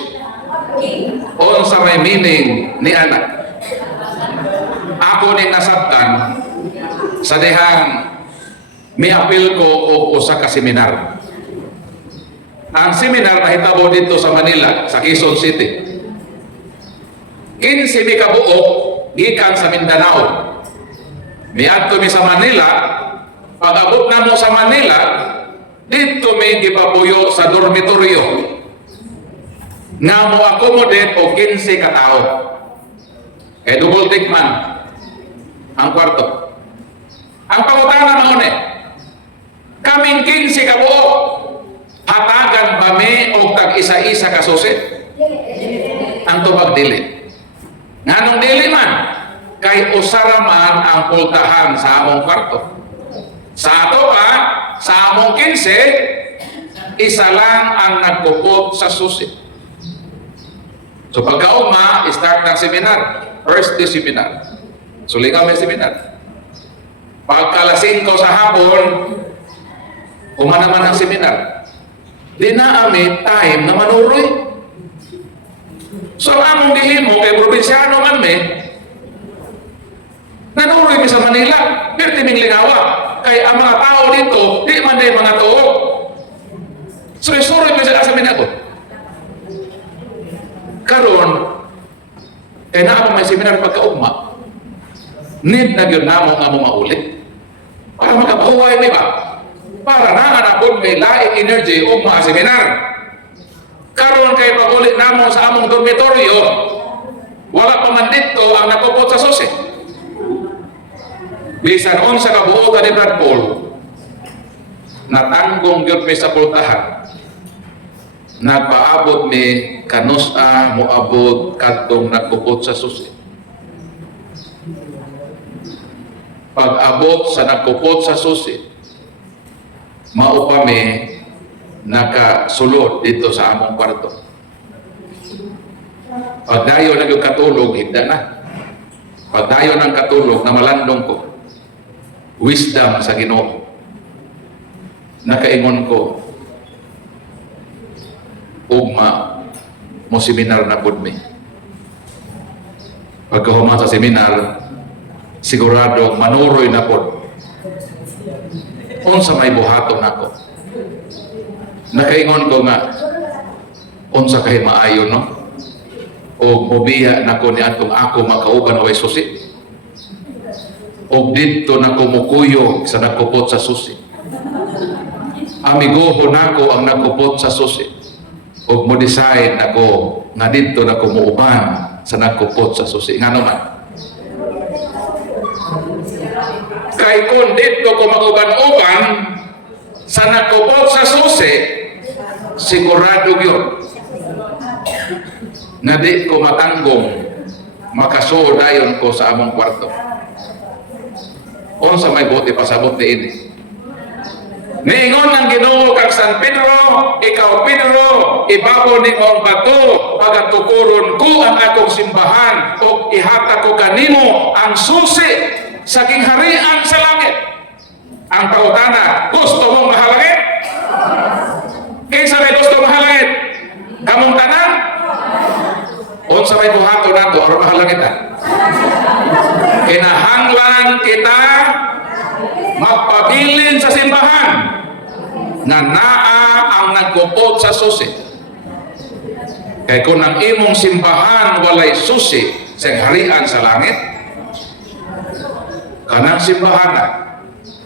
Unsa may meaning ni anak? Ako ning nasabtan sa dihang miapil ko og usa ka seminar. Ang seminar nahitabo dito sa Manila, sa Quezon City. 15 mi ka buok gikan sa Mindanao. Miadto mi sa Manila, pag-abot na mo sa Manila, dito may gipapuyo sa dormitoryo. Nga mo accommodate o 15 ka tao. Kaya double take man ang kwarto. Ang pangutana maune, kaming 15 ka buok, hatagan ba mi o tag isa-isa ka susi? Ang tubag dili. Nganong dili man? Kay usara man ang pultahan sa among kwarto. Sa ato pa, sa among 15, isa lang ang nagpupot sa susi. So pagkauma, start ng seminar. First day seminar. Sulingaw may seminar. Pagkalasing ko sa hapon, naman ang seminar. Di na ami time na manuroy. So among dihimo kay probinsyano man me, nanuroy mi sa Manila, perti ming lingawa. Kay ang mga tao dito, di man day mga tao. So isuroy mi sila sa minagot. Karon, kay na may seminar pagkaugma, need na gyud namo nga mo maulit. Para makapahuway mi ba? Para nanganapon may laing energy o mga seminar. Karon kay pagulit namo sa among dormitoryo, wala pa man dito ang nakupot sa susi. Bisan unsa ka buotan ni Brad Paul, natanggong gyud mi sa pultahan. Nagpaabot mi kanusa moabot kadtong nagkupot sa susi. Pag-abot sa nagkupot sa susi, mao pa mi nakasulod dito sa among kwarto. Pagdayo na yung katulog, higda na. Pagdayo ng katulog na malandong ko, wisdom sa Ginoo. Nakaingon ko, ugma mo seminar na pud mi. Pagkahuman sa seminar, sigurado manuroy na pud. Unsa may buhaton nako. Nakaingon ko nga, unsa kay maayo no? O mobiya nako ni atong ako makauban away susi. O dito nako mukuyo sa nakupot sa susi. Amigo nako ang nakupot sa susi. O mo decide nako nga dito nako muuban sa nakupot sa susi. Ngano man? Kay kung dito ko maguban-uban sa nakupot sa susi, sigurado yun na di ko matanggong makasuod dayon ko sa among kwarto. Unsa may buti pasabot ni ini. Niingon ang Ginoo kang San Pedro, ikaw Pedro, ibabaw ni mong bato, pagatukuron ko ang akong simbahan, o ihatag ko kanimo ang susi sa gingharian sa langit. Ang pangutana, gusto mong mahalangit? Kinsa may gusto mahalangit? Kamong tanan? nato aron mahalangita. Kinahanglan kita magpabilin sa simbahan nga naa ang nagkupot sa susi. Kay kung ang imong simbahan walay susi sa harian sa langit, kanang simbahan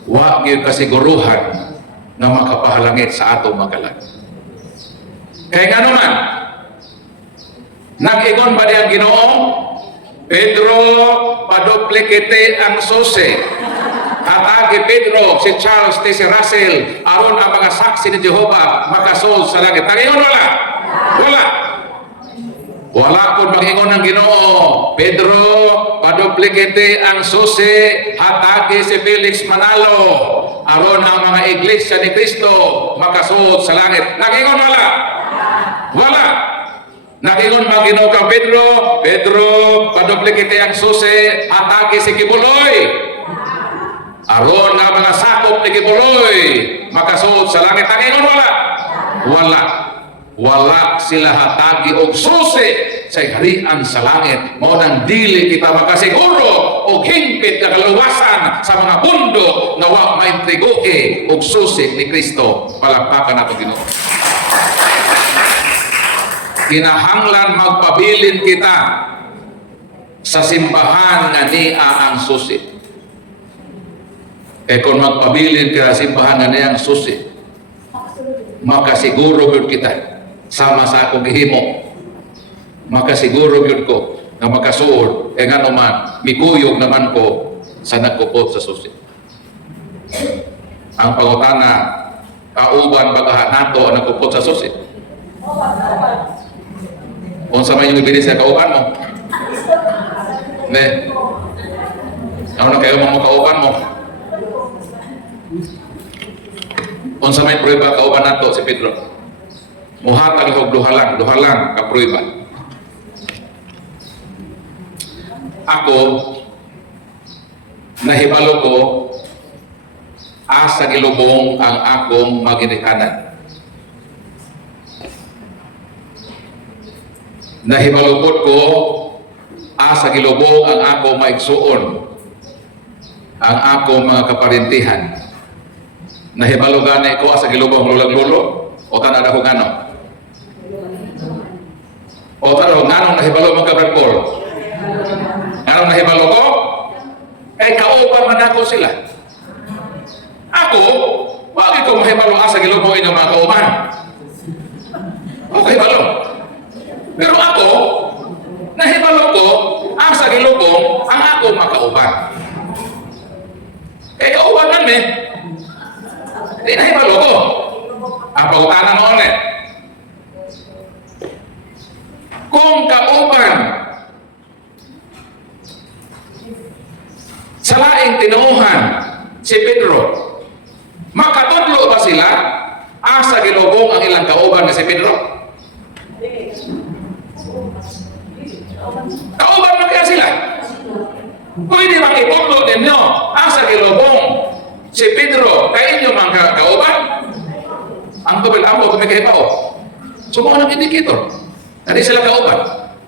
wa gyud kasiguruhan nga makapahalangit sa atong magalan. Kay ngano man nag-ingon ba ang Ginoo, Pedro paduplikite ang susi. Atagi Pedro, si Charles T. C. Russell, aron ang mga saksi ni Jehovah makasol sa langit. Nag-ingon wala? Wala. Wala kung mag-ingon ng Ginoo, Pedro paduplikite ang susi. Atagi si Felix Manalo, aron ang mga iglesia ni Cristo makasol sa langit. Nag-ingon wala? Wala. Nakingon Ginoo kang Pedro, Pedro paduplikite ang susi, atake si Kibuloy. Aron nga mga sakop ni Kibuloy makasuot sa langit. Nakingon wala? Wala. Wala sila hatagi og susi sa harian sa langit. Mao nang dili kita makasiguro og hingpit nga kaluwasan sa mga bundok nga wa maintrigoke og susi ni Kristo. Palakpakan nato Ginoo. Kinahanglan magpabilin kita sa simbahan nga niya ang susi. E kung magpabilin ka sa simbahan nga niya ang susi, makasiguro yun kita sama sa akong gihimo. Makasiguro yun ko na makasuod, e nga naman, mikuyog naman ko sa nagkupot sa susi. Ang pangutana, kauban bagahan nato ang nagkupot sa susi. Unsa may yung ibili sa kauban mo? Ne? Ano na kayo mga kauban mo? Unsa may prueba kauban nato si Pedro? Muhatag og duha lang ka prueba. Ako nahibalo ko asa gilubong ang akong maginikanan. Nahibalupod ko asa gilubong ang ako maigsuon, ang ako mga kaparintihan. Nahibalo gani ko asa gilubong lulag-lulo o tanada ko ngano? O tanada ko ngano nahibalo mga kabragpol? Ngano nahibalo ko? Eh kauban man ako sila. Ako, wagi ko mahibalo asa gilubong inyong mga kauban. Okay, balo. Pero ako, nahibalo ko, ang sa gilubong, ang ako makauban. Eh, kauban namin. Di nahibalo ko. Ang pagutanan mo ulit. Kung kauban, sa laing tinuuhan, si Pedro, makatudlo ba sila, ang sa gilubong ang ilang kauban na si Pedro? Kauban na kaya sila. Pwede makipaglo ninyo ang sa gilubong si Pedro kay inyo mga kauban. Ang tubig amo kung may kahibaw. So mga nang indicator. Hindi sila kauban.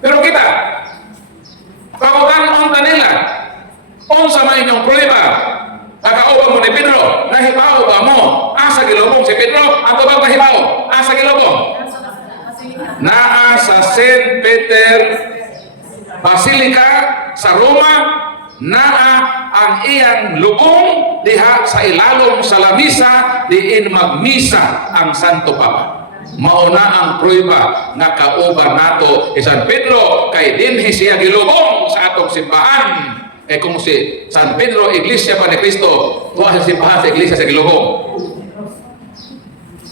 Pero kita, pautan nila kung sa may inyong prueba nakauban mo ni Pedro, nahibaw ba mo ang sa gilubong si Pedro? Ang tubig nahibaw ang sa gilubong naa sa St. Peter Basilica sa Roma, naa ang iyang lubong diha sa ilalom sa lamisa diin magmisa ang Santo Papa. Mauna ang prueba nga kauban nato si San Pedro kay dinhi siya gilubong sa atong simbahan. Eh kung si San Pedro Iglesia pa ni Cristo, tuwa sa simbahan sa iglesia sa gilubong.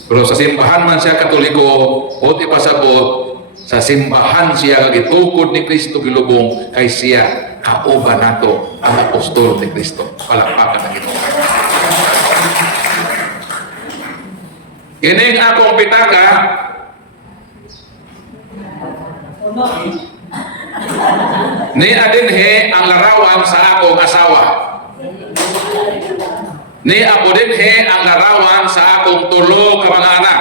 Pero sa simbahan man siya Katoliko, buti pa sabot, sa simbahan siya gitukod ni Kristo gilubong kay siya kauban nato ang apostol ni Kristo. Palakpakan na Ginoo. Kining akong pitaka ni adinhe ang larawan sa akong asawa. Ni ako dinhe ang larawan sa akong tulo ka mga anak.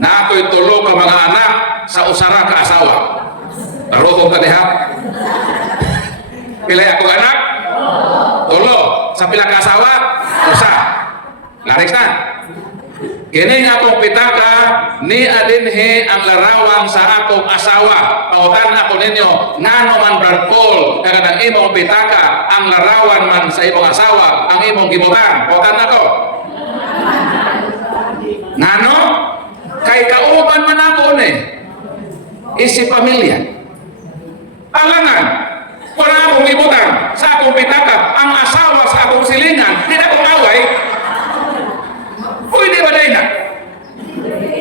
Na ako'y tulo ka mga anak sa usara ka asawa. Narukong ka diha. Pilay ako anak? Tulo. Sa pila ka asawa? Usa. Laris na. Kining akong pitaka ni adinhi ang larawan sa akong asawa. Pautan ako ninyo, ngano man Brad Paul, kaga ng imong pitaka, ang larawan man sa imong asawa, ang imong gibutan. Pautan ako. Ngano? Kay kauban man ako ni. Isip pamilya. Alangan, wala akong gibutan sa akong pitaka, ang asawa sa akong silingan, hindi na akong away. Pwede ba din na?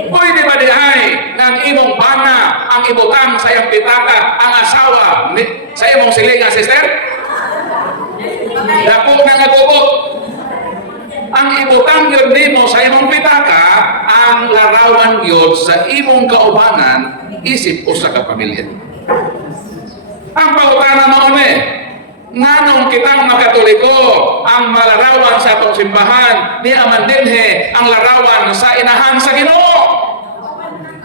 Pwede ba din ay ng imong bana ang ibutang sa iyong pitaka ang asawa sa imong silingan, sister? Dako na nagubot. Ang ibutang yun nimo sa imong pitaka ang larawan yun sa imong kaubanan isip o sa kapamilya. Ang pangutana mo nganong kitang makatoliko ang malarawan sa atong simbahan ni aman dinhi ang larawan sa inahan sa Ginoo.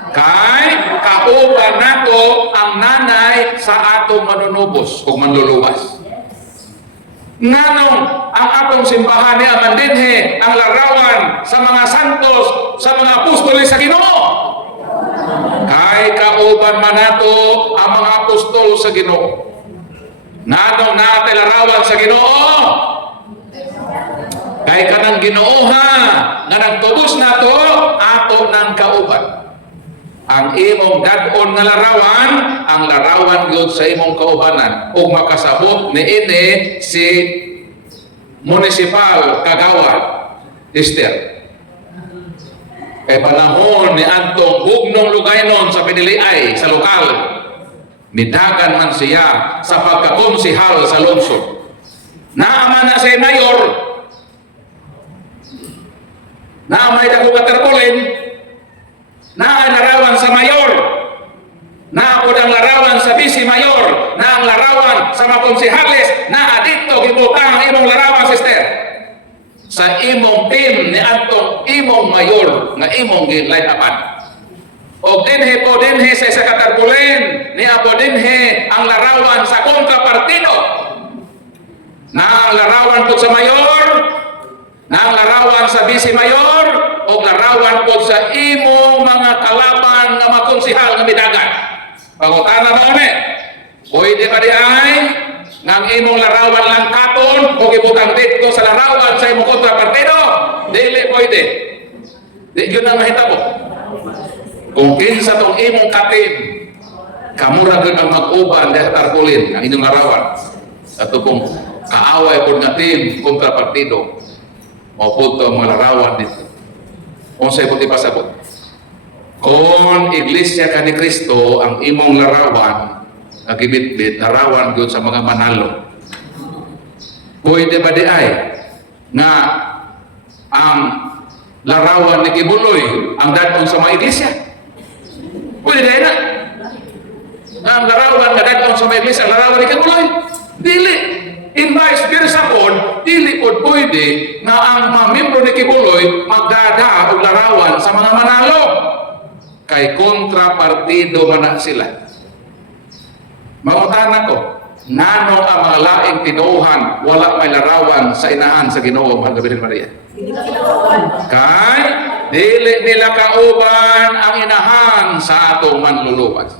Kay kauban nato ang nanay sa atong manunubos o manluluwas. Nganong ang atong simbahan ni aman dinhi ang larawan sa mga santos, sa mga apostoles sa Ginoo. Kay kauban man nato ang mga apostol sa Ginoo. Nanong natin larawan sa Ginoo. Kay kanang Ginoo ha, nga nagtubos na to, ato ng kauban. Ang imong dadon nga larawan, ang larawan yun sa imong kaubanan. Kung makasabot ni ini si Municipal Kagawad, Esther. Kay panahon ni Antong Hugnong Lugaynon sa Piniliay, sa lokal, midagan man siya sa pagkakonsihal sa lungsod. Naaman na si mayor, naamay dako katerpulin, naay larawan sa mayor, naapod ang larawan sa vice mayor, na ang larawan sa mga konsihales, na adito gibutang ang imong larawan, sister. Sa imong team ni Antong imong mayor nga imong ginlayupan. O dinhi po dinhi sa isa katarpulin ni apo dinhi ang larawan sa kontrapartido. Na ang larawan po sa mayor, na ang larawan sa vice mayor, o larawan po sa imong mga kalaban nga mga konsihal nga midagan. Pangutana mo ni, pwede ba di ay nang imong larawan lang katon o gibutang dito sa larawan sa imong kontrapartido? Dili pwede. Di yun ang mahitabo. Kung kinsa tong imong katim, kamura gud ang mag-uban dahil tarpulin ang inyong larawan. At kung kaaway po nga team kontra partido, maupunto ang mga larawan dito. Kung sa'yo po ipasabot. Kung iglesia ka ni Kristo, ang imong larawan, nagibit-bit, larawan yun sa mga manalo. Pwede ba di ay nga ang larawan ni Kibuloy ang dadon sa mga iglesia? Pwede dahil na. Ang larawan nga dadon sa mga iglesia, ang larawan ni Kibuloy? Dili. In vice versa po, dili po pwede na ang mga membro ni Kibuloy magdada o larawan sa mga manalo. Kay kontrapartido man na sila. Mangutana ko, nano ang mga laing tinuuhan wala may larawan sa inahan sa Ginoo ang Birhen Maria? Kay dili nila kauban ang inahan sa atong manluluwas.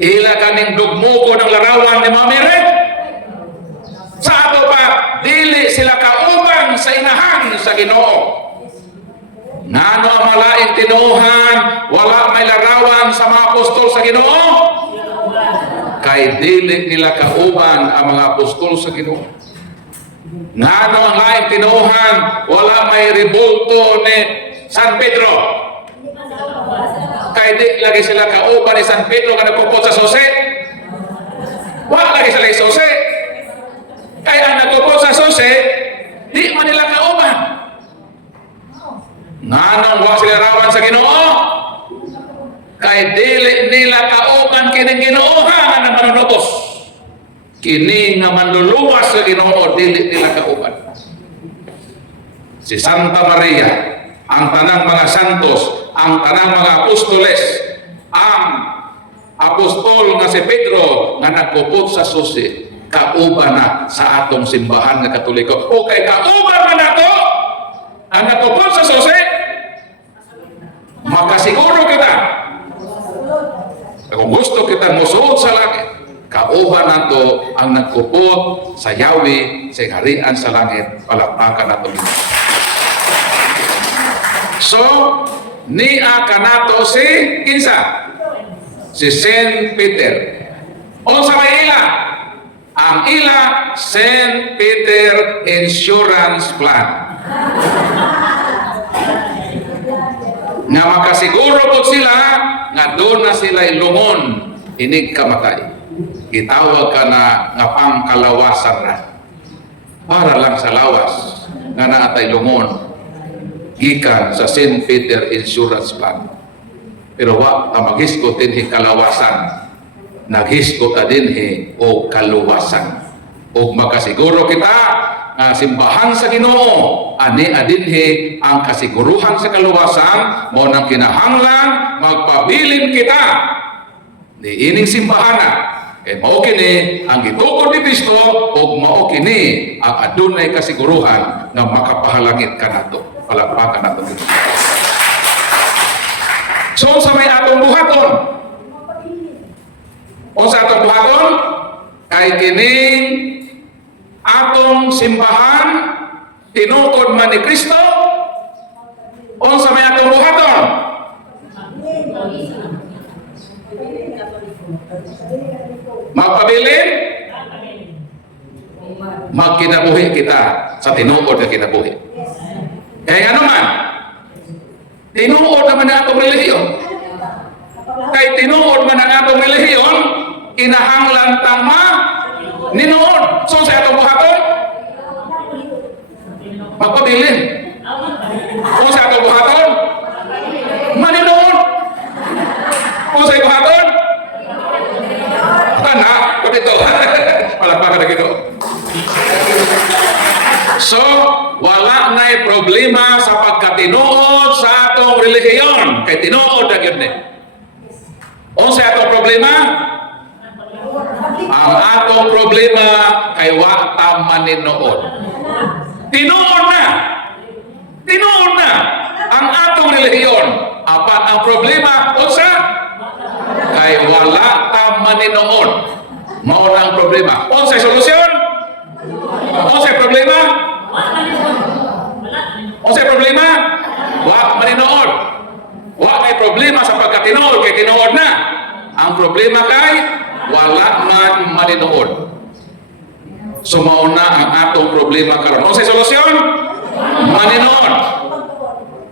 Ila kaning dugmugo ng larawan ni Mami Red. Sa ato pa, dili sila kauban sa inahan sa Ginoo. Nano ang mga laing tinuuhan wala may larawan sa mga apostol sa Ginoo? Kay dili nila kauban ang mga apostol sa Ginoo. Ngano ang laing tinuuhan wala may rebulto ni San Pedro? Kay di lagi sila kauban ni San Pedro nga nagkupot sa sose? Wala lagi sila sose. Kay ang nagkupot sa sose, di man nila kauban. Ngano wa sila rawan sa Ginoo? Kay dili nila kauban kining Ginoohan nga manunubos. Kini nga manluluwas sa Ginoo dili nila kauban. Si Santa Maria, ang tanang mga santos, ang tanang mga apostoles, ang apostol nga si Pedro nga nagkupot sa susi, kauban na sa atong simbahan nga Katoliko. O kay kauban man nato ang nakupot sa susi, makasiguro kita kung gusto kita musuod sa langit, kauban nato ang nagkupot sa Yahweh sa harian sa langit. Palakpakan nato. So niya kanato si kinsa? Si Saint Peter. Unsa may ila? Ang ila Saint Peter Insurance Plan. Nga makasiguro po sila nga doon na sila ilungon inig kamatay. Itawag ka na nga pangkalawasan na. Para lang sa lawas nga naatay lungon gikan sa St. Peter Insurance Plan. Pero wa ta maghiskot dinhi kalawasan, naghiskot ta dinhi o kaluwasan. O makasiguro kita nga simbahan sa Ginoo ani adinhi ang kasiguruhan sa kaluwasan mo nang kinahanglan magpabilin kita ni ining simbahana. Kay mao kini ang gitukod ni Kristo ug mao kini ang adunay kasiguruhan nga makapahalangit kanato. Palakpakan nato. So sa may atong buhaton. Unsa atong buhaton? Kay kining atong simbahan tinukod man ni Kristo. Unsa may atong buhaton? Magpabilin? Magkinabuhi kita sa tinuod nga kinabuhi. Kaya ano man? Tinuod naman ang atong relihiyon. Kay tinuod man ang atong relihiyon, kinahanglan tama ninuod. So sa atong buhaton? Magpabilin. So sa atong buhaton? Maninuod. So sa buhaton? Tana, kapito. Palakpakan na gito. So, wala na'y problema sa pagkatinuod sa atong relihiyon. Kay tinuod na yun eh. Unsa atong problema? Ang atong problema kay wa ta maninuod. Tinuod na. Tinuod na ang atong relihiyon. Apan ang problema, unsa? Kay wala ta maninuod. Mao na ang problema. Unsay solusyon? Unsay problema? Unsay problema? Wa maninuod. Wa kay problema sa pagkatinuod kay tinuod na. Ang problema kay wala man maninuod. So mao na ang atong problema karon. Unsay solusyon? Maninuod.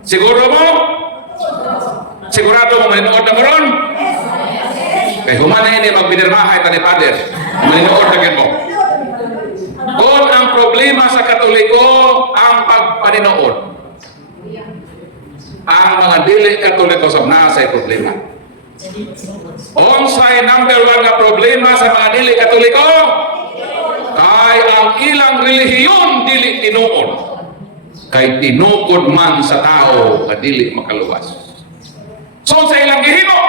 Siguro mo? Sigurado mo maninuod na karon? Kay human ini magbinirmahay ta ni Father. Maninuod na gyud mo. Kung ang problema sa Katoliko ang pagpaninood, ang mga dili Katoliko sa nasay problema. Unsay number 1 nga problema sa mga dili Katoliko? Kay ang ilang relihiyon dili tinuod. Kay tinukod man sa tao nga dili makaluwas. So sa ilang gihimo,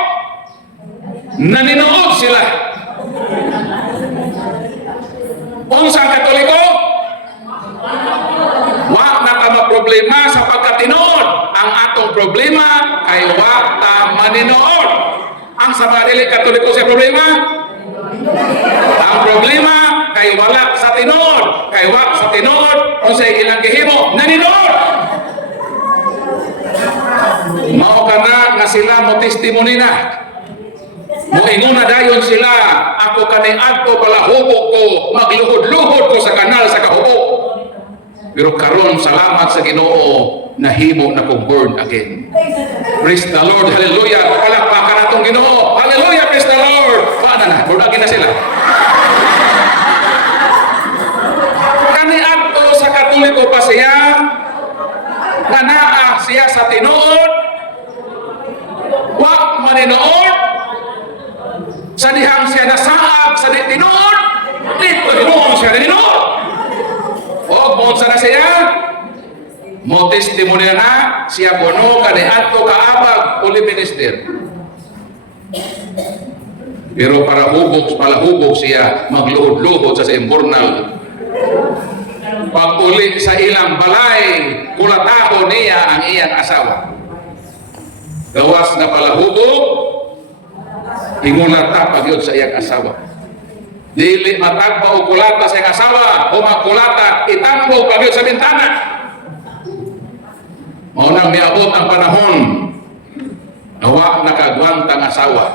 naninuod sila. Unsang Katoliko? Wa na ta problema sa pagkatinuod. Ang atong problema ay wa ta maninuod. Ang sa mga dili Katoliko sa problema? Ang problema kay wala sa tinuod. Kay wa sa tinuod, unsay ilang gihimo? Naninuod. Mao kana nga sila mo testimony na. Moingon na dayon sila, ako kani adto pala hubog ko, magluhod-luhod ko sa kanal sa kahubog. Pero karon salamat sa Ginoo, nahimo na kong born again. Praise the Lord, hallelujah. Palakpakan natong Ginoo, hallelujah, praise the Lord. Paano na, born again na sila. Kani adto sa Katoliko pa siya, nga naa siya sa tinuod, wa maninuod, sa dihang siya nasaab sa di tinuod, dito tinuod siya na tinuod. O monsa na siya, mo testimony na siya kuno kani adto kaabag uli minister. Pero para palahubog siya, magluhod-luhod sa imburnal. Pag uli sa ilang balay, kulataho niya ang iyang asawa. Gawas na palahubog, ingulata pag yun sa iyang asawa. Dili matagpa o kulata sa iyang asawa, o magkulata, itambog pag yun sa bintana. Maunang miabot ang panahon, nawa nakagwantang asawa.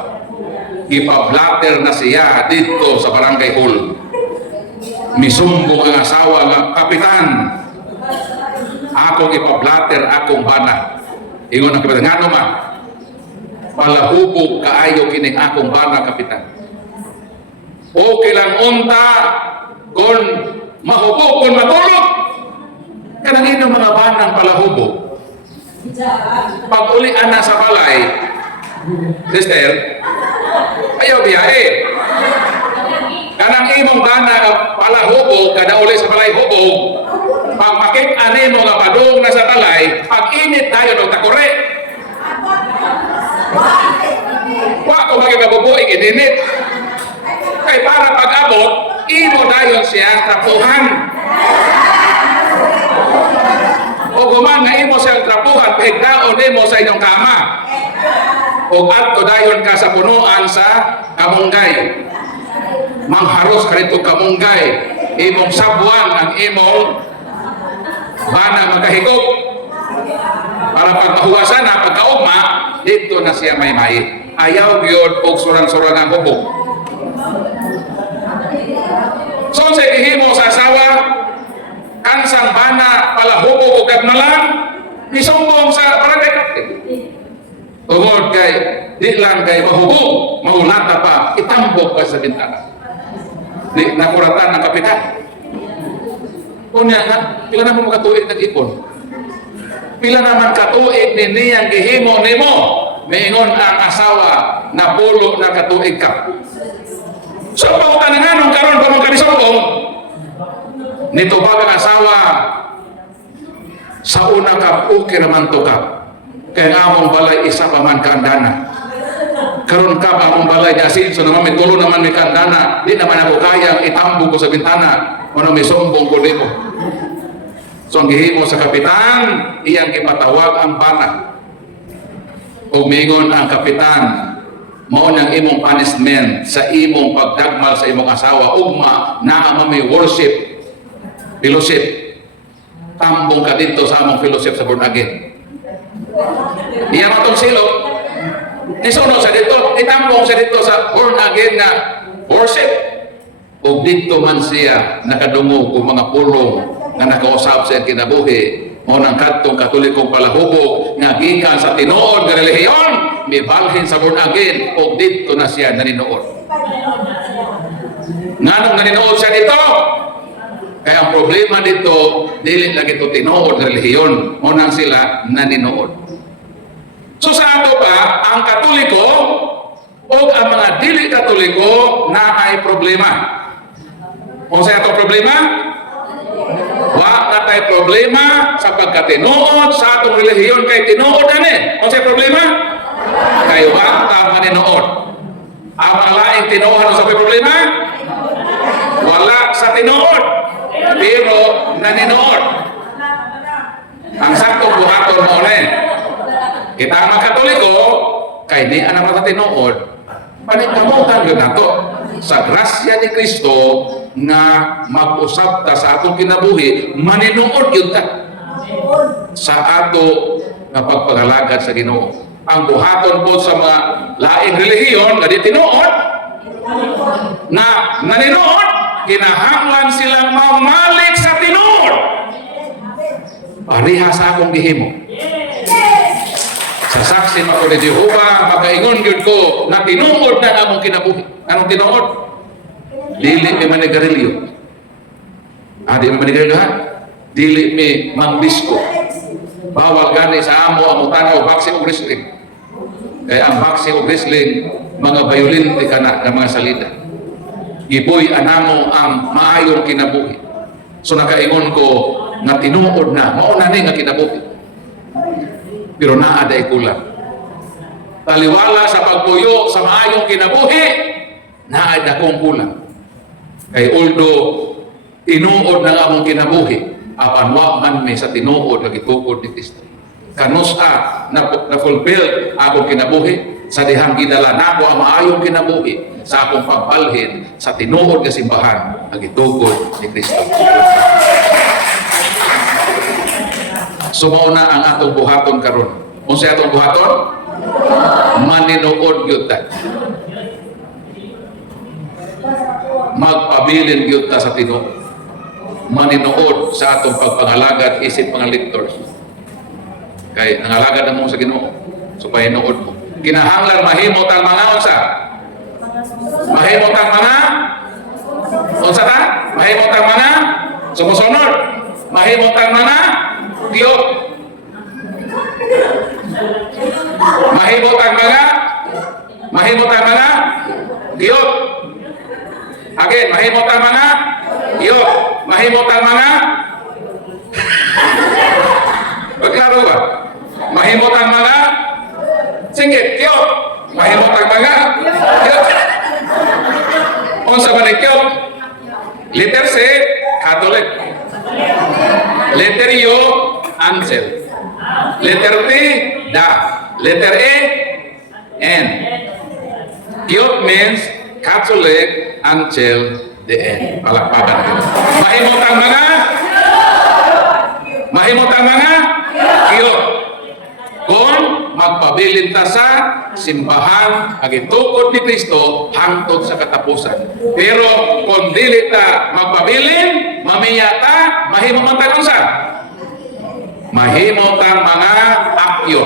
Ipablatter na siya dito sa barangay hall. Misumbong ang asawa nga, Kapitan, akong ipablatter akong bana. Ingon ang kapitan, nga naman, palahubog kaayo kining akong bana, Kapitan. Okay lang unta, kung mahubog, kung matulog. Kanang inyong mga banang palahubog. Pag ulian na sa balay, sister, ayaw biyahe. Kanang imong bana palahubog, kada uli sa balay hubog, pag makit-ani mo nga padung na sa balay, pag init tayo ng takore. Wa ko magkabubuig ininit. Kay para pag-abot, imo dayon siya trapuhan. O guman nga imo siyang trapuhan, pagdaon mo sa inyong kama. O adto dayon ka sa punuan sa kamunggay. Mangharos ka rito kamunggay. Imong sabuan ang imong bana magkahigop. Para pag mahuwasan na, pagkaugma, dito na siya may. Ayaw yun o surang-surang ang hubog. So sa ihimo sa asawa, kansang bana palahubog o gagmalan, isumbong sa barangay captain. Tungod kay, di lang kay mahubog, mahulata pa, itambog ka sa bintana. Di nakuratan ng kapitan. Kunya nga, pila naman makatuig nag-ipon. Pila naman katuig ni niyang gihimo nimo, maingon ang asawa na pulo na katuig ka. So, pautan nga nung karon pa mong kanisongkong, nito ba ang asawa, sa una ka, okay naman to ka. Kaya nga mong balay, isa pa man kaandana. Karon ka pa mong balay, asin, so naman may tulo naman may kaandana, di naman ako kayang itambog ko sa bintana, ano may sumbong ko dito. So, ang gihimo sa kapitan, iyang ipatawag ang bana. Umingon ang kapitan, mao nang imong punishment sa imong pagdagmal sa imong asawa, ugma na ang may worship, fellowship. Tambong ka dito sa among fellowship sa born again. Iya matong silot, nisunod sa dito, itambong sa dito sa born again na worship. O dito man siya nakadungog kung mga pulong na nakausap sa kinabuhi, o ng katong katolikong palahubog nga gikan sa tinuod nga relihiyon, mibalhin sa born again, o dito na siya naninood. Nganong naninood siya dito? Kaya ang problema dito, dili lang ito tinuod nga relihiyon, o nang sila naninood. So sa ato pa, ang katoliko o ang mga dili katoliko na ay problema. O sa ato problema? Wa na tayo problema sa pagkatinuod sa atong relihiyon kay tinuod ani. O sa problema? Kay wa ta maninood. Ang mga laing tinuod sa problema? Wala sa tinuod, pero naninood. Ang saktong buhaton mo ni. Kita ang mga Katoliko, kay di ang mga tinuod, panikamutan yun nato sa grasya ni Kristo nga mag-usap ta sa atong kinabuhi, maninuod yun ta sa ato nga pagpagalagad sa Ginoo. Ang buhaton po sa mga laing relihiyon nga di tinuod na naninood, kinahanglan silang mamalik sa tinuod. Pariha sa akong gihimo. Sa saksi ako ni Jehovah, makaingon yun ko na tinuod na among kinabuhi. Anong tinuod? Dili may manigarilyo. Di may manigarilyo ha? Dili may mangbisko. Bawal gani sa amo, amutan o boxing o wrestling. Kaya ang boxing o wrestling, mga violente ka na ng mga salida. Iboy anamo ang maayong kinabuhi. So nakaingon ko na tinuod na, mauna ni nga kinabuhi. Pero naaday kulang. Taliwala sa pagpuyo sa maayong kinabuhi, naay dakong kulang. Kay although tinuod na nga among kinabuhi, apan wa man may sa tinuod nga gitukod ni Kristo. Kanusa na fulfill akong kinabuhi sa dihang gidala nako ang maayong kinabuhi sa akong pagbalhin sa tinuod nga simbahan nga gitukod ni Kristo. Sumao na ang atong buhaton karon. Unsa atong buhaton? Maninuod gyud ta. Magpabilin gyud ta sa Tinuod. Maninuod sa atong pagpangalagad isip mga lectors. Kay nangalagad na mo sa Ginoo. So pahinuod mo. Kinahanglan mahimot ang mga unsa? Mahimot ang mga unsa ta? Mahimot ang mga sumusunod. Mahimot ang mga tiyot. Mahimot ang mga tiyot. Again, mahimot ang mga tiyot. Mahimot ang mga pagklaro ba? Mahimot ang mga singit, tiyot. Mahimot ang mga tiyot. Unsa man ang tiyot? Letter C, Catholic. Letter U, Ansel. Letter T, Da. Letter E, N. Tiyot means Catholic until the end. Palakpakan kita. Mahimot ang mga tiyot. Kung magpabilin ta sa simbahan agitukod ni Kristo hangtod sa katapusan. Pero kung dili ta magpabilin, mamiya ta, mahimo man ta unsa? Mahimo ta mga akyo.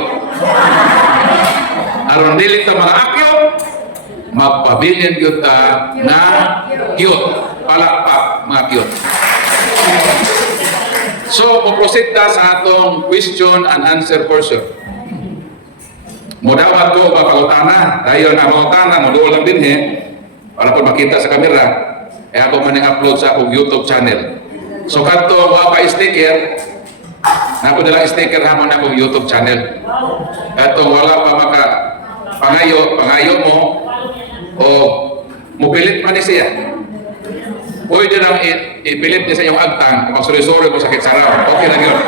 Aron dili ta mga akyo, magpabilin gyud ta na cute. Palakpak mga cute. So, proceed ta sa atong question and answer portion. Mudawat ko ba pangutana? Dayon ang pangutana mo lang din para po makita sa kamera. Kaya ako man upload sa akong YouTube channel. So kadto wa pa sticker. Nako dala sticker hamon akong YouTube channel. Kadto wala pa maka pangayo mo o mupilit man ni siya. Pwede lang ipilit niya sa iyong agtang, magsuri-suri mo sakit saraw. Okay lang yun.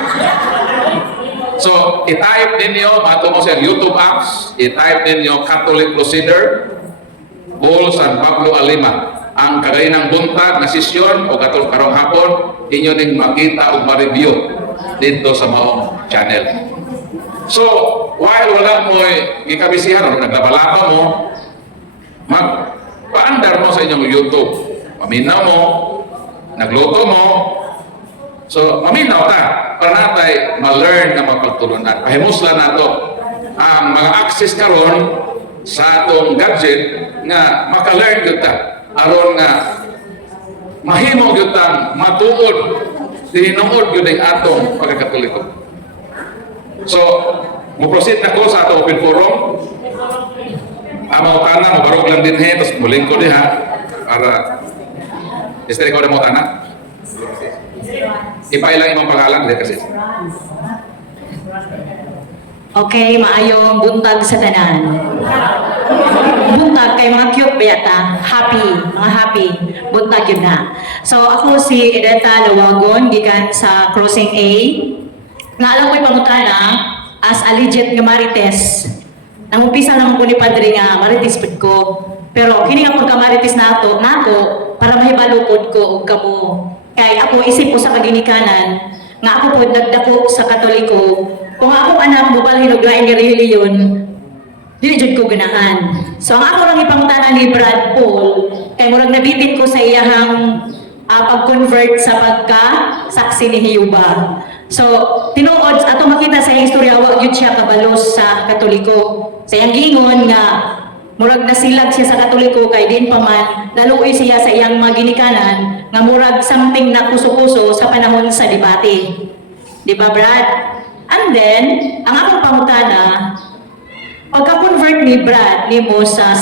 So, i-type ninyo, mato mo sa YouTube apps, i-type ninyo Catholic Crusader, Paul San Pablo Alima. Ang kagay ng buntag na sesyon o katong karong hapon, inyo ning makita o ma-review dito sa maong channel. So, while wala mo ikabisihan o naglabalaba mo, magpaandar mo sa inyong YouTube. Paminaw mo, nagluto mo, so maminaw ta para natay ma-learn na mapagtulunan. Pahimuslan nato ang mga access karon sa atong gadget nga maka-learn gyud ta aron nga mahimo gyud ta matuod tinuod gyud ang atong pagkakatoliko. So, mo-proceed na ko sa atong open forum. Amaw kana mo barog lang din tapos muling ko diha para Esther, ikaw na mo tanak? Ipailang imong pangalan kasi. Okay, maayong buntag sa tanan. Buntag kay mga cute bayata, mga happy, buntag yun na. So ako si Edeta Lawagon, gikan sa Crossing A. Naalam ko'y pangutana as a legit nga Marites. Nangumpisa naman ko ni Padre nga Marites pud ko. Pero kini nga pagka-Marites nato para mahibalukod ko og kamo. Kay ako isip ko sa kaginikanan nga ako pod nagdako sa Katoliko. Kung ako anak mobalhin og lain nga reliyon, dili jud ko ganahan. So ang ako lang ipangutana ni Brad Paul kay murag nabitin ko sa iyahang pag-convert sa pagka-saksi ni Jehovah. So tinuod ato makita sa iyang istorya wa gyud siya kabalos sa Katoliko. Sa iyang giingon nga murag nasilag siya sa Katoliko kay din pa man laluoy siya sa iyang mga ginikanan nga murag something na kuso-kuso sa panahon sa debate. Di ba, Brad? And then, ang akong pangutana, pagka-convert ni Brad nimo sa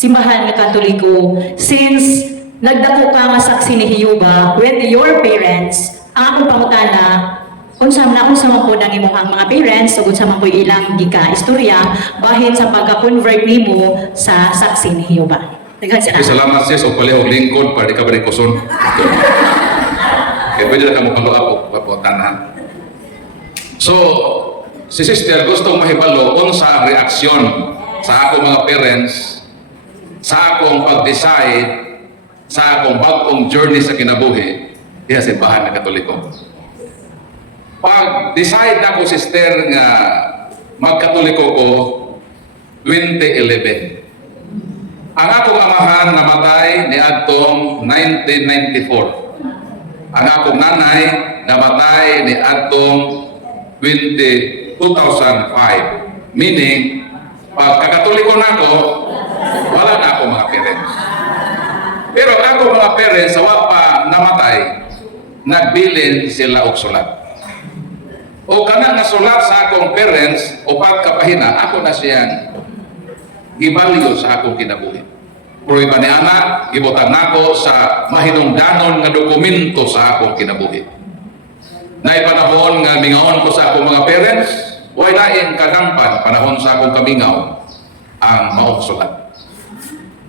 simbahan nga Katoliko, since nagdako ka nga saksi ni Jehovah with your parents, ang akong pangutana, unsa man po ang imong mga parents ug unsa man po ilang gika istorya bahin sa pagka-convert nimo sa saksi ni Jehovah. Daghan Okay, salamat. salamat sis o palihog lingkod para di ka barikuson. Kaya pwede na ka mo follow up o tanan. So, si sister gustong mahibalo unsa ang reaksyon sa akong mga parents sa akong pag-decide sa akong bagong journey sa kinabuhi diha sa simbahan ng Katoliko. Pag-decide na ko sister nga magkatoliko ko 2011. Ang akong amahan namatay ni adtong 1994. Ang akong nanay namatay ni adtong 2005. Meaning, pag kakatoliko na ako, wala na ako mga parents. Pero ako mga parents, sa pa namatay, nagbilin sila og sulat. O kana nga sulat sa akong parents, o pagkapahina, ako na siyang gibalyo sa akong kinabuhi. Pero iba ni anak, gibutang nako sa mahinungdanon nga dokumento sa akong kinabuhi. Nay panahon nga mingaon ko sa akong mga parents, way laing kagampan panahon sa akong kamingaw ang maong sulat.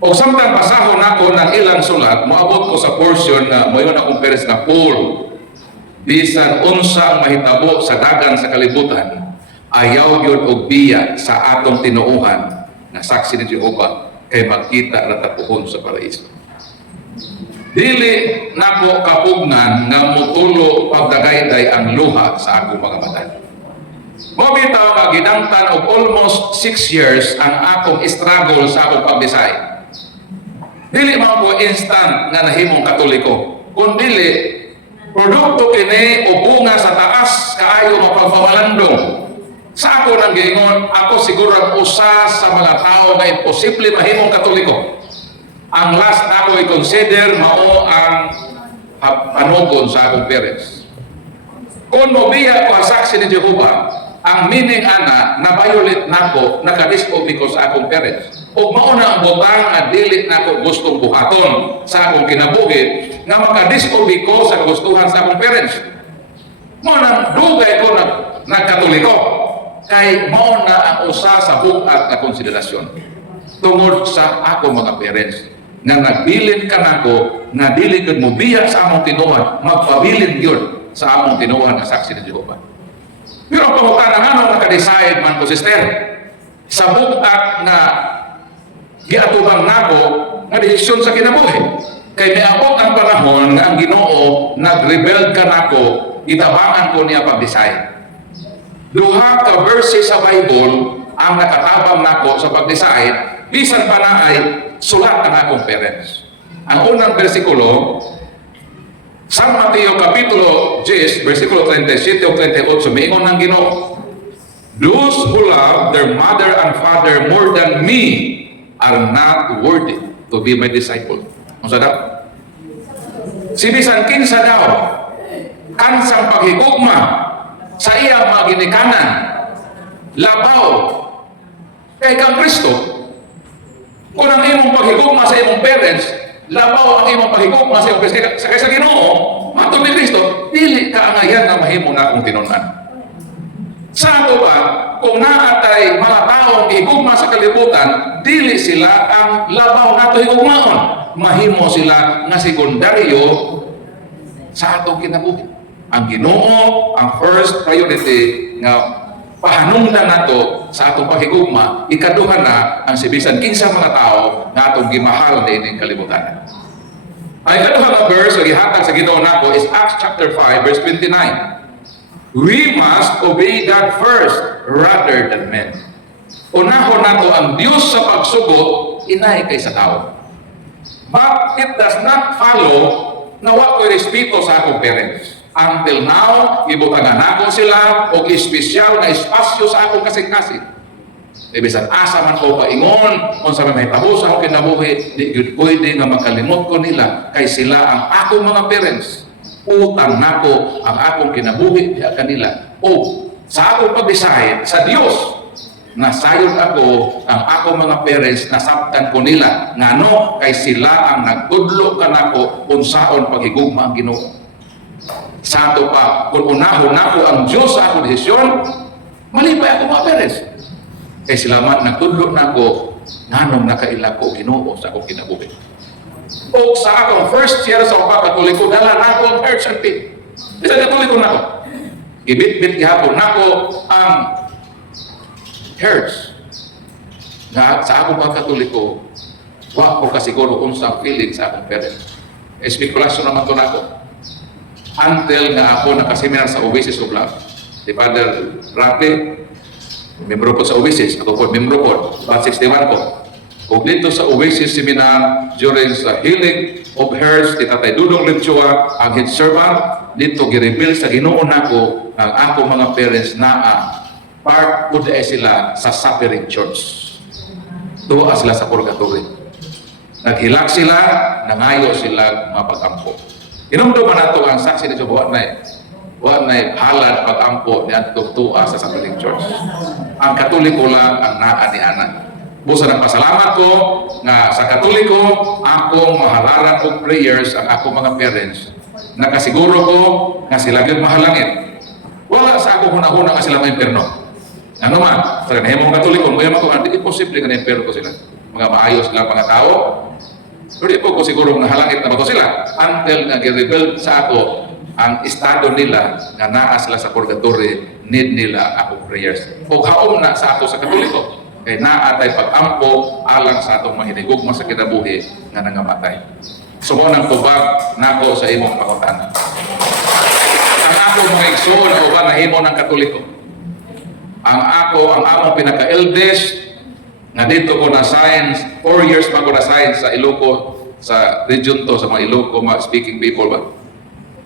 O samtang pasahon ako ng ilang sulat, moabot ko sa portion na mayon akong parents na full. Bisan unsa ang mahitabo sa dagan sa kalibutan, ayaw yun og biya sa atong tinuuhan na saksi ni Jehova kay magkita na tatuhon sa paraiso. Dili nako kapugnan nga mutulo pagdagayday ang luha sa akong mga mata. Mo bitaw nga ginangtan og almost 6 years ang akong struggle sa akong pag-decide. Dili man ko instant nga nahimong katoliko, kundi produkto kini o bunga sa taas kaayo mapagpamalandong. Sa ako nang giingon, ako siguro ang usa sa mga tao na imposible mahimong katoliko. Ang last na ako i-consider mao ang panugon sa akong parents. Kung mobiya ko ang saksi ni Jehova, ang meaning ana na violate nako, nakadisobey ko sa akong parents. O mauna ang butang nga dili nako gustong buhaton sa akong kinabuhi nga makadisobey ko sa gustuhan sa akong parents. Mauna dugay ko na nagkatoliko kay mauna ang usa sa buhat na konsiderasyon tungod sa ako mga parents nga nagbilin ka nako nga dili gud mo biya sa among tinuhan, magpabilin gyud sa among tinuhan nga saksi ni Jehova. Pero ang pangutana nga nung nakadecide man ko sister sa buhat nga giatubang nako nga desisyon sa kinabuhi kay miabot ang panahon nga ang Ginoo nag-rebel ka nako, itabangan ko niya pag-decide. Duha ka verses sa Bible ang nakatabang nako sa pag-decide, bisan pa na ay sulat ang akong parents. Ang unang bersikulo, San Mateo Kapitulo 10, versikulo 37 o 38, mingon ng Ginoo, those who love their mother and father more than me are not worthy to be my disciple. Ano sa daw? Si bisan kinsa daw, kansang paghigugma sa iyang mga ginikanan, labaw, kay kang Kristo. Kung ang imong paghigugma sa imong parents, labaw ang imong paghigugma sa imong parents, kaysa Ginoo, matod ni Kristo, dili ka angayan na mahimo na akong tinunan. Sa ato ba, kung naatay mga taong higugma sa kalibutan, dili sila ang labaw nato higugmaon. Mahimo sila nga sekundaryo sa atong kinabuhi. Ang Ginoo, ang first priority nga pahanungdan nato sa atong paghigugma, ikaduha na ang sibisan kinsa mga tao nga atong gimahal diining kalibutan. Ang ikaduha nga verse nga gihatag sa Ginoo nako is Acts chapter 5 verse 29. We must obey God first rather than men. Unahon nato ang Dios sa pagsugot, inay kaysa tao. But it does not follow na wa ko'y respeto sa akong parents. Until now, ibutangan ako sila o espesyal na espasyo sa akong kasing-kasing. Ibisan asa man ko paingon, kung sa may taho sa akong kinabuhi, di yun pwede nga makalimot ko nila kay sila ang akong mga parents. Utang nako ang akong kinabuhi di kanila. O sa akong pag-decide sa Dios, nasayod ako ang akong mga parents, nasabtan ko nila ngano kay sila ang nagtudlo kanako unsaon paghigugma ang Ginoo. Sa ato pa, kung unahon nako ang Diyos sa akong desisyon, malipay ako mga parents. Kay sila man nagtudlo nako nganong nakaila ko Ginoo sa akong kinabuhi. O sa akong first year sa pagkatoliko, dala na ako ang hearts and faith. Isa katoliko na ako. Ibit-bit gihapon na ako ang hearts. Nga sa akong pagkatoliko, wa ko kasiguro kung sa feeling sa akong parents. Espekulasyon naman to na ako. Until nga ako nakaseminar sa Oasis of Love. Si Father Rafi, membro ko sa Oasis. Ako po, membro ko. 161 ko. Kung dito sa Oasis Seminar, during sa Healing of Hearts, ni Tatay Dudong Lechua, ang head servant, dito gireveal sa Ginoo nako ang ako mga parents na part po dahil sila sa Suffering Church. Tuwa sila sa purgatory. Naghilak sila, nangayo sila mapagampo. Inumduman nato ang saksi ni Jobo na halad pagampo ni Anto Tuwa sa Suffering Church. Ang Katoliko lang ang naa ni Ana. Busa ng pasalamat ko nga sa Katoliko, akong mahalaran og prayers ang akong mga parents. Nakasiguro ko nga sila gyud mahalangin. Wala sa ako hunahuna nga sila ma-impierno. Ano man, sa kanahimong Katoliko, ngayon ako, hindi posible nga na-impierno ko sila. Mga maayos lang mga tao. Pero di po ko siguro nahalangit na ba ko sila until nga gi-reveal sa ako ang estado nila nga naa sila sa purgatory, need nila akong prayers. O haom na sa ako sa Katoliko. Kay naatay pag-ampo alang sa atong mahinigugma sa kinabuhi nga nangamatay. Sumo ng tubag nako sa imong pangutana. Ang ako mga igsoon o ba nahimo ng Katoliko? Ang among pinaka-eldest nga dito ko na science, 4 years pa ko na science sa Iloco, sa region to, sa mga Iloco, mga speaking people ba?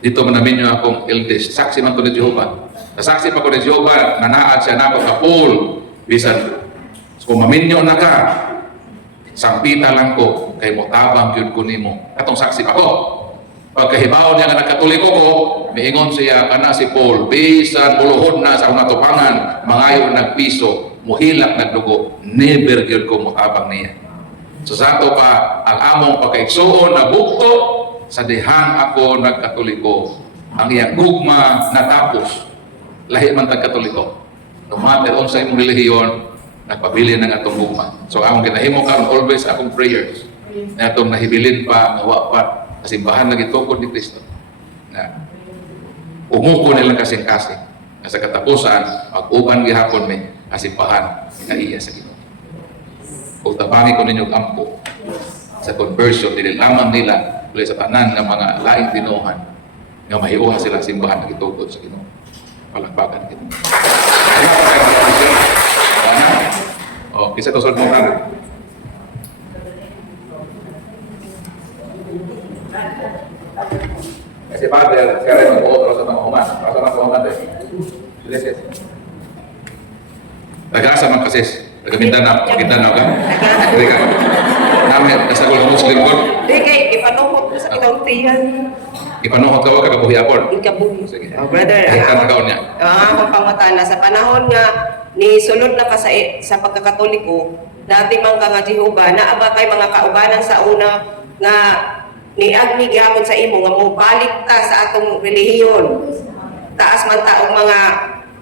Dito man namin yung akong eldest. Saksi man to ni Jehovah. Nasaksi pa ko ni Jehovah, nanaad siya na ako sa pool. Bisan, kung maminyo na ka, sampita lang ko, kay mo tabang yun ko nimo. Katong saksi pa ko. Pagkahibaw niya nga nagkatoliko ko, miingon siya kana si Paul, bisan buluhod na sa akong natupangan, mangayo nagpiso, muhilak nagdugo, never yun ko mo tabang niya. So sa ato pa, ang among pagkaigsuon na bukto, sa dihan ako nagkatoliko, ang iyang gugma natapos, lahi man tagkatoliko. No matter on sa imong relihiyon, nagpabili ng atong gugma. So akong ginahimo karon always akong prayers na atong nahibilin pa nga wapat na simbahan na gitukod ni Kristo. Na umuko nilang kasing-kasing. Na sa katapusan, mag-uban gihapon may kasimbahan nga iya sa Ginoo. Kung tabangi ko ninyong ampo sa conversion, nililaman nila ulit sa tanan ng mga laing tinuhan nga mahiuha sila simbahan na gitukod sa Ginoo. Palakpakan kita. Oh, kisa to sort mo na. Kasi Father, sekarang mag-uot sa mga human. Rasa mga human din. Yes. Nag-asa man kasis. Nag-Mindanao ka? Hindi ka. Namin, nasa ko lang Muslim ko. Hindi kay, ipanuhot ko sa kauntihan. Ipanuhot ka ka kabuhi apon. Ikabuhi. Sige. Oh, brother. Kahit ka nagaon niya. Akong pangutana, sa panahon nga, ni sulod na ka sa pagkakatoliko, dati man ka nga Jehovah, naaba kay mga kaubanan sa una nga niagni gyapon sa imo nga mo balik ta sa atong relihiyon. Taas man ta og mga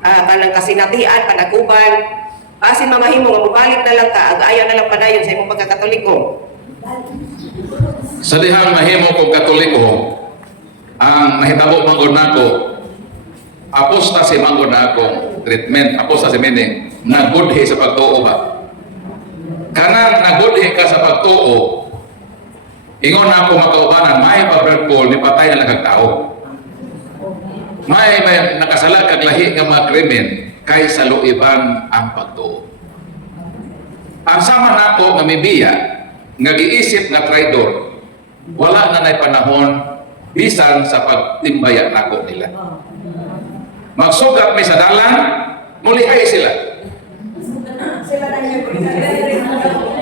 kanang kasinatian, panaguban. Asin mga himo nga mo balik na lang ka, agayon na lang padayon sa imong pagkakatoliko. Sa dihang mahimo kong Katoliko, ang mahitabo manggod nako, apostasy manggod na akong treatment, apostasy meaning nagudhi sa pagtuo ba? Kanang nagudhi ka sa pagtuo, ingon na ako makaubanan, may Brother Paul, ni patay na nagkagtao. May nakasalag kag lahi nga mga krimen, kay sa luiban ang pagtuo. Ang sama nako nga mibiya, nga giisip nga traidor, wala na nay panahon bisan sa pagtimbaya nako nila. Magsugat mi sa dalan, mulihay sila.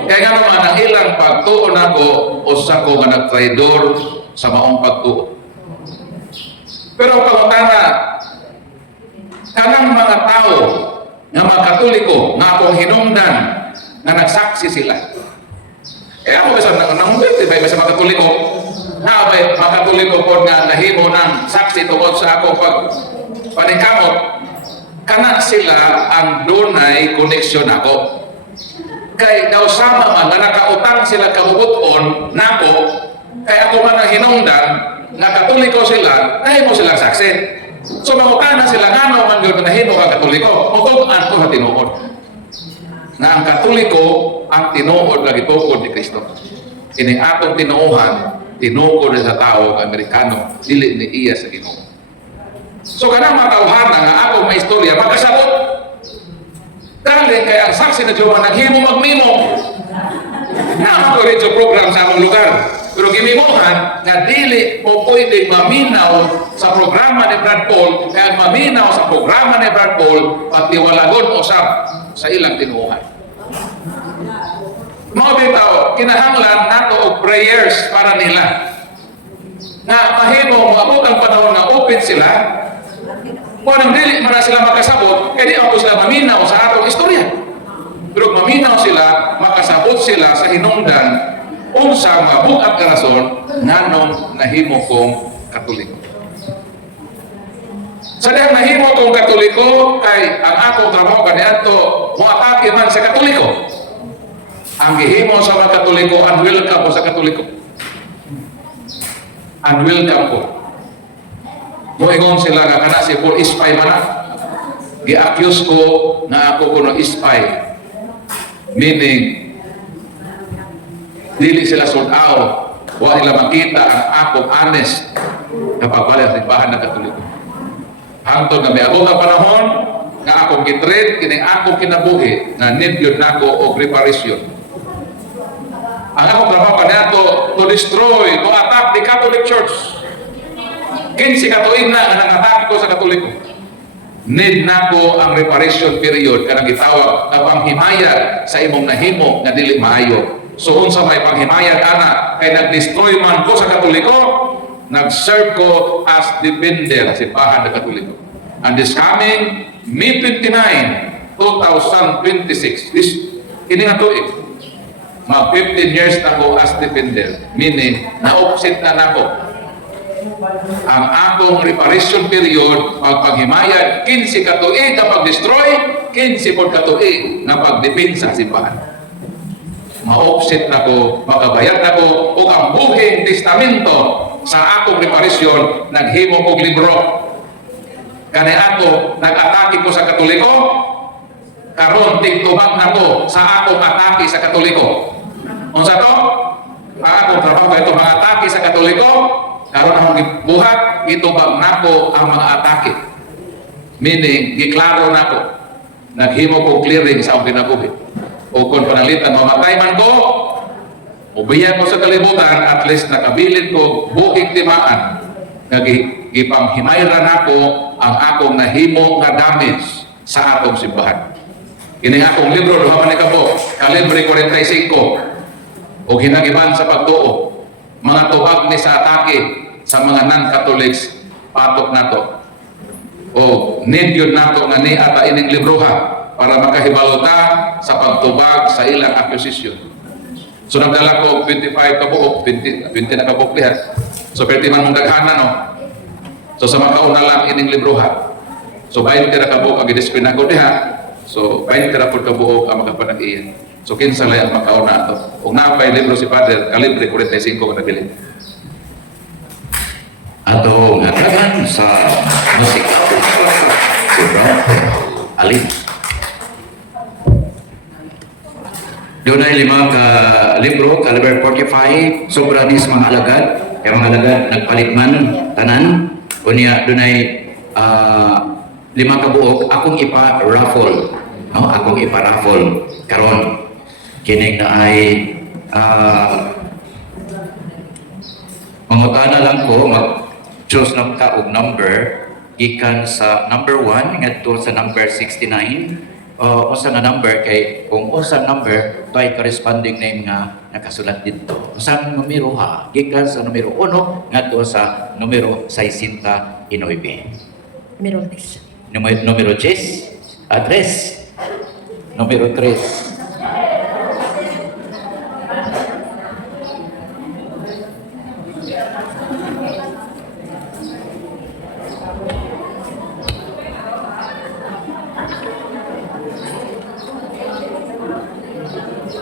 Kaya nga naman, ang ilang pagtuo nako, usa ko nga nagtraidor sa maong pagtuo. Pero ang pangutana, kanang mga tao nga mga Katoliko nga akong hinungdan nga nagsaksi sila. Eh ako bisa nangulit, diba sa mga Katoliko? Naabay, mga Katoliko po nga nahimo ng saksi tungkol sa ako paningkamot, kana sila ang dunay koneksyon ako. kay daw sama man nga nakautang sila kabubuton nako kay ako man ang hinungdan nga katoliko sila nahimo silang saksi. So mangutana sila ngano man gyud nahimo ka katoliko utugan ko sa tinuod nga ang katoliko ang tinuod nga gitukod ni Kristo. Ini atong tinuohan tinuod sa tao nga Amerikano dili ni iya sa Ginoo. So kanang matawhan nga ako may istorya makasabot dahil kaya ang saksi na Diyo naghimo magmimo na ako rin sa program sa among lugar pero gimimuhan nga dili mo pwede maminaw sa programa ni Brad Paul kaya maminaw sa programa ni Brad Paul patiwalagon usab sa ilang tinuohan. Mga bitaw, kinahanglan nato og prayers para nila nga mahimo maabot ang panahon nga open sila kung anong dili man na sila makasabot kaya di ako sila maminaw sa atong istorya pero maminaw sila makasabot sila sa hinungdan unsa mabuhat nga rason nganong nahimo kong katoliko. Sa dihang nahimo kong katoliko kay ang akong trabaho kaniadto moatake man sa katoliko. Ang gihimo sa mga katoliko unwelcome ko sa katoliko. Unwelcome ko. Moingon sila nga kana si Paul ispay man na. Gi-accuse ko na ako kuno ispay. Meaning dili sila sold out. Wa nila makita ang akong honest kapag balik sa simbahan ng katoliko. Hangtod nga may ako nga panahon nga akong gitrade kining akong kinabuhi na need yun nako og reparation. Ang akong trabaho kaniadto to destroy, to attack the Catholic Church. 15 katuig na nga nangatake ko sa Katoliko. Need nako ang reparation period kanang gitawag nga panghimayag sa imong nahimo nga dili maayo. So unsa may panghimaya ana kay nag-destroy man ko sa Katoliko, nag-serve ko as defender sa simbahan ng Katoliko. And this coming May 29, 2026, this ini nga tuig, mag 15 years na ko as defender, meaning na-offset na nako ang akong reparation period pagpanghimayag 15 katuig na pag-destroy 15 po katuig na pagdepensa sa simbahan. Ma-offset na ko, makabayad na ko o ang buhing testamento sa akong reparation naghimo kog libro kani ato nag-atake ko sa Katoliko karon tigtubag na ko sa akong atake sa Katoliko. Unsa to? Ang akong trabaho ito mga atake sa Katoliko karon akong gibuhat gitubag nako ang mga atake. Meaning giklaro nako naghimo ko clearing sa akong kinabuhi. O kung panalitan mamatay man ko ubiyan ko sa kalibutan at least nakabilin ko buhing timaan nga gipanghimayra nako ang akong nahimo nga damage sa atong simbahan. Kini akong libro duha man ni kabo kalibre 45 o ginagiban sa pagtuo mga tubag ni sa atake sa mga non-Catholics patok nato o need yun nato nga ni ata ining libroha para makahibalota sa pagtubag sa ilang accusation. So nagdala ko 25 kabuok 20 na kabuok lihat so pwede man mong daghana no so sa makauna lang ining libroha so 20 na kabuok ang i-display na ko diha so 20 na po kabuok ang makapanag-iyan. So kinsa lay ang makauna ato. Kung napay libro si Father, kalibre 45 ko nabili. Ato ngatagan sa musika. Si Brown Alin. Doon ay 5 ka libro, caliber 45, sobra ni sa mga alagad. Kaya mga alagad nagpalit man, tanan. Unya doon ay 5 ka buok, akong ipa-raffle. No? Akong ipa-raffle. Karon kining na ay mangutana lang ko mag-choose ng taog number gikan sa number 1 ngadto sa number 69 o usa na number kay kung usa number by corresponding name nga nakasulat dito usa numero ha gikan sa numero 1 ngadto sa numero 69 Numero 10. numero 10 address numero 3 Okay.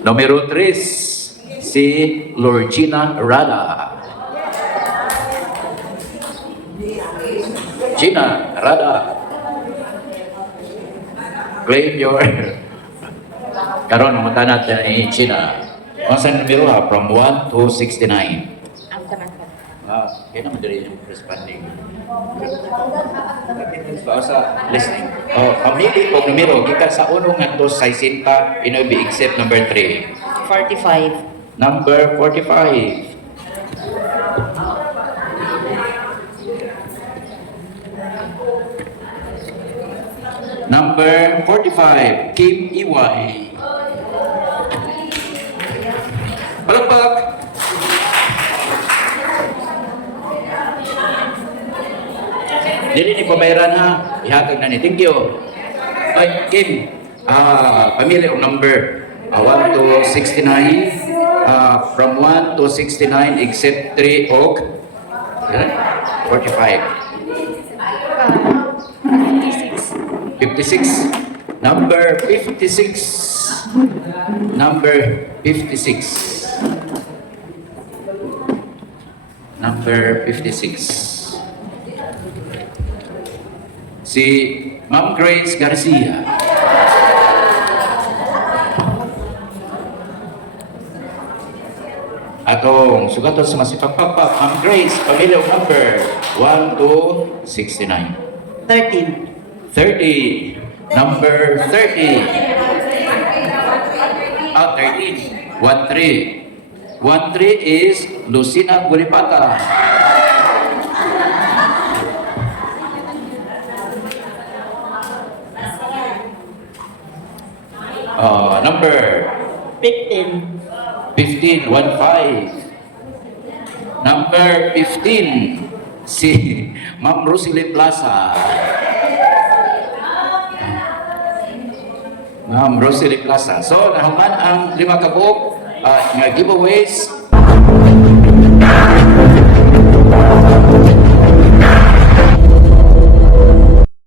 Numero 3, si Lorgina Rada. Gina Rada. Claim your... Karon namunta natin ni Gina. Masa numero ha, from 1 to 69. Kaya naman dali yung responding. So, sa listening. Pamili po numero, gikan sa unong nga to sa isinta, inubi except number 3. 45. Number 45. Number 45, Kim Iway. Palakpak! Dili ni pamayaran ha, ihatag na ni. Thank you. Ay, Kim, pamili ang number 1 to 69. From 1 to 69 except 3 og 45. 56. Number 56. Number 56. Number 56. Si Ma'am Grace Garcia. Atong sugaton sa masipagpagpag, Ma'am Grace, pamilyang number 1 to 69. 13. 30. Number 30. 13. 13. 13 is Lucina Gulipata. Number 15. 15, 15. Number 15, si Ma'am Rosalie Plaza. Ma'am Rosalie Plaza. So, nahuman ang 5 kabuok nga giveaways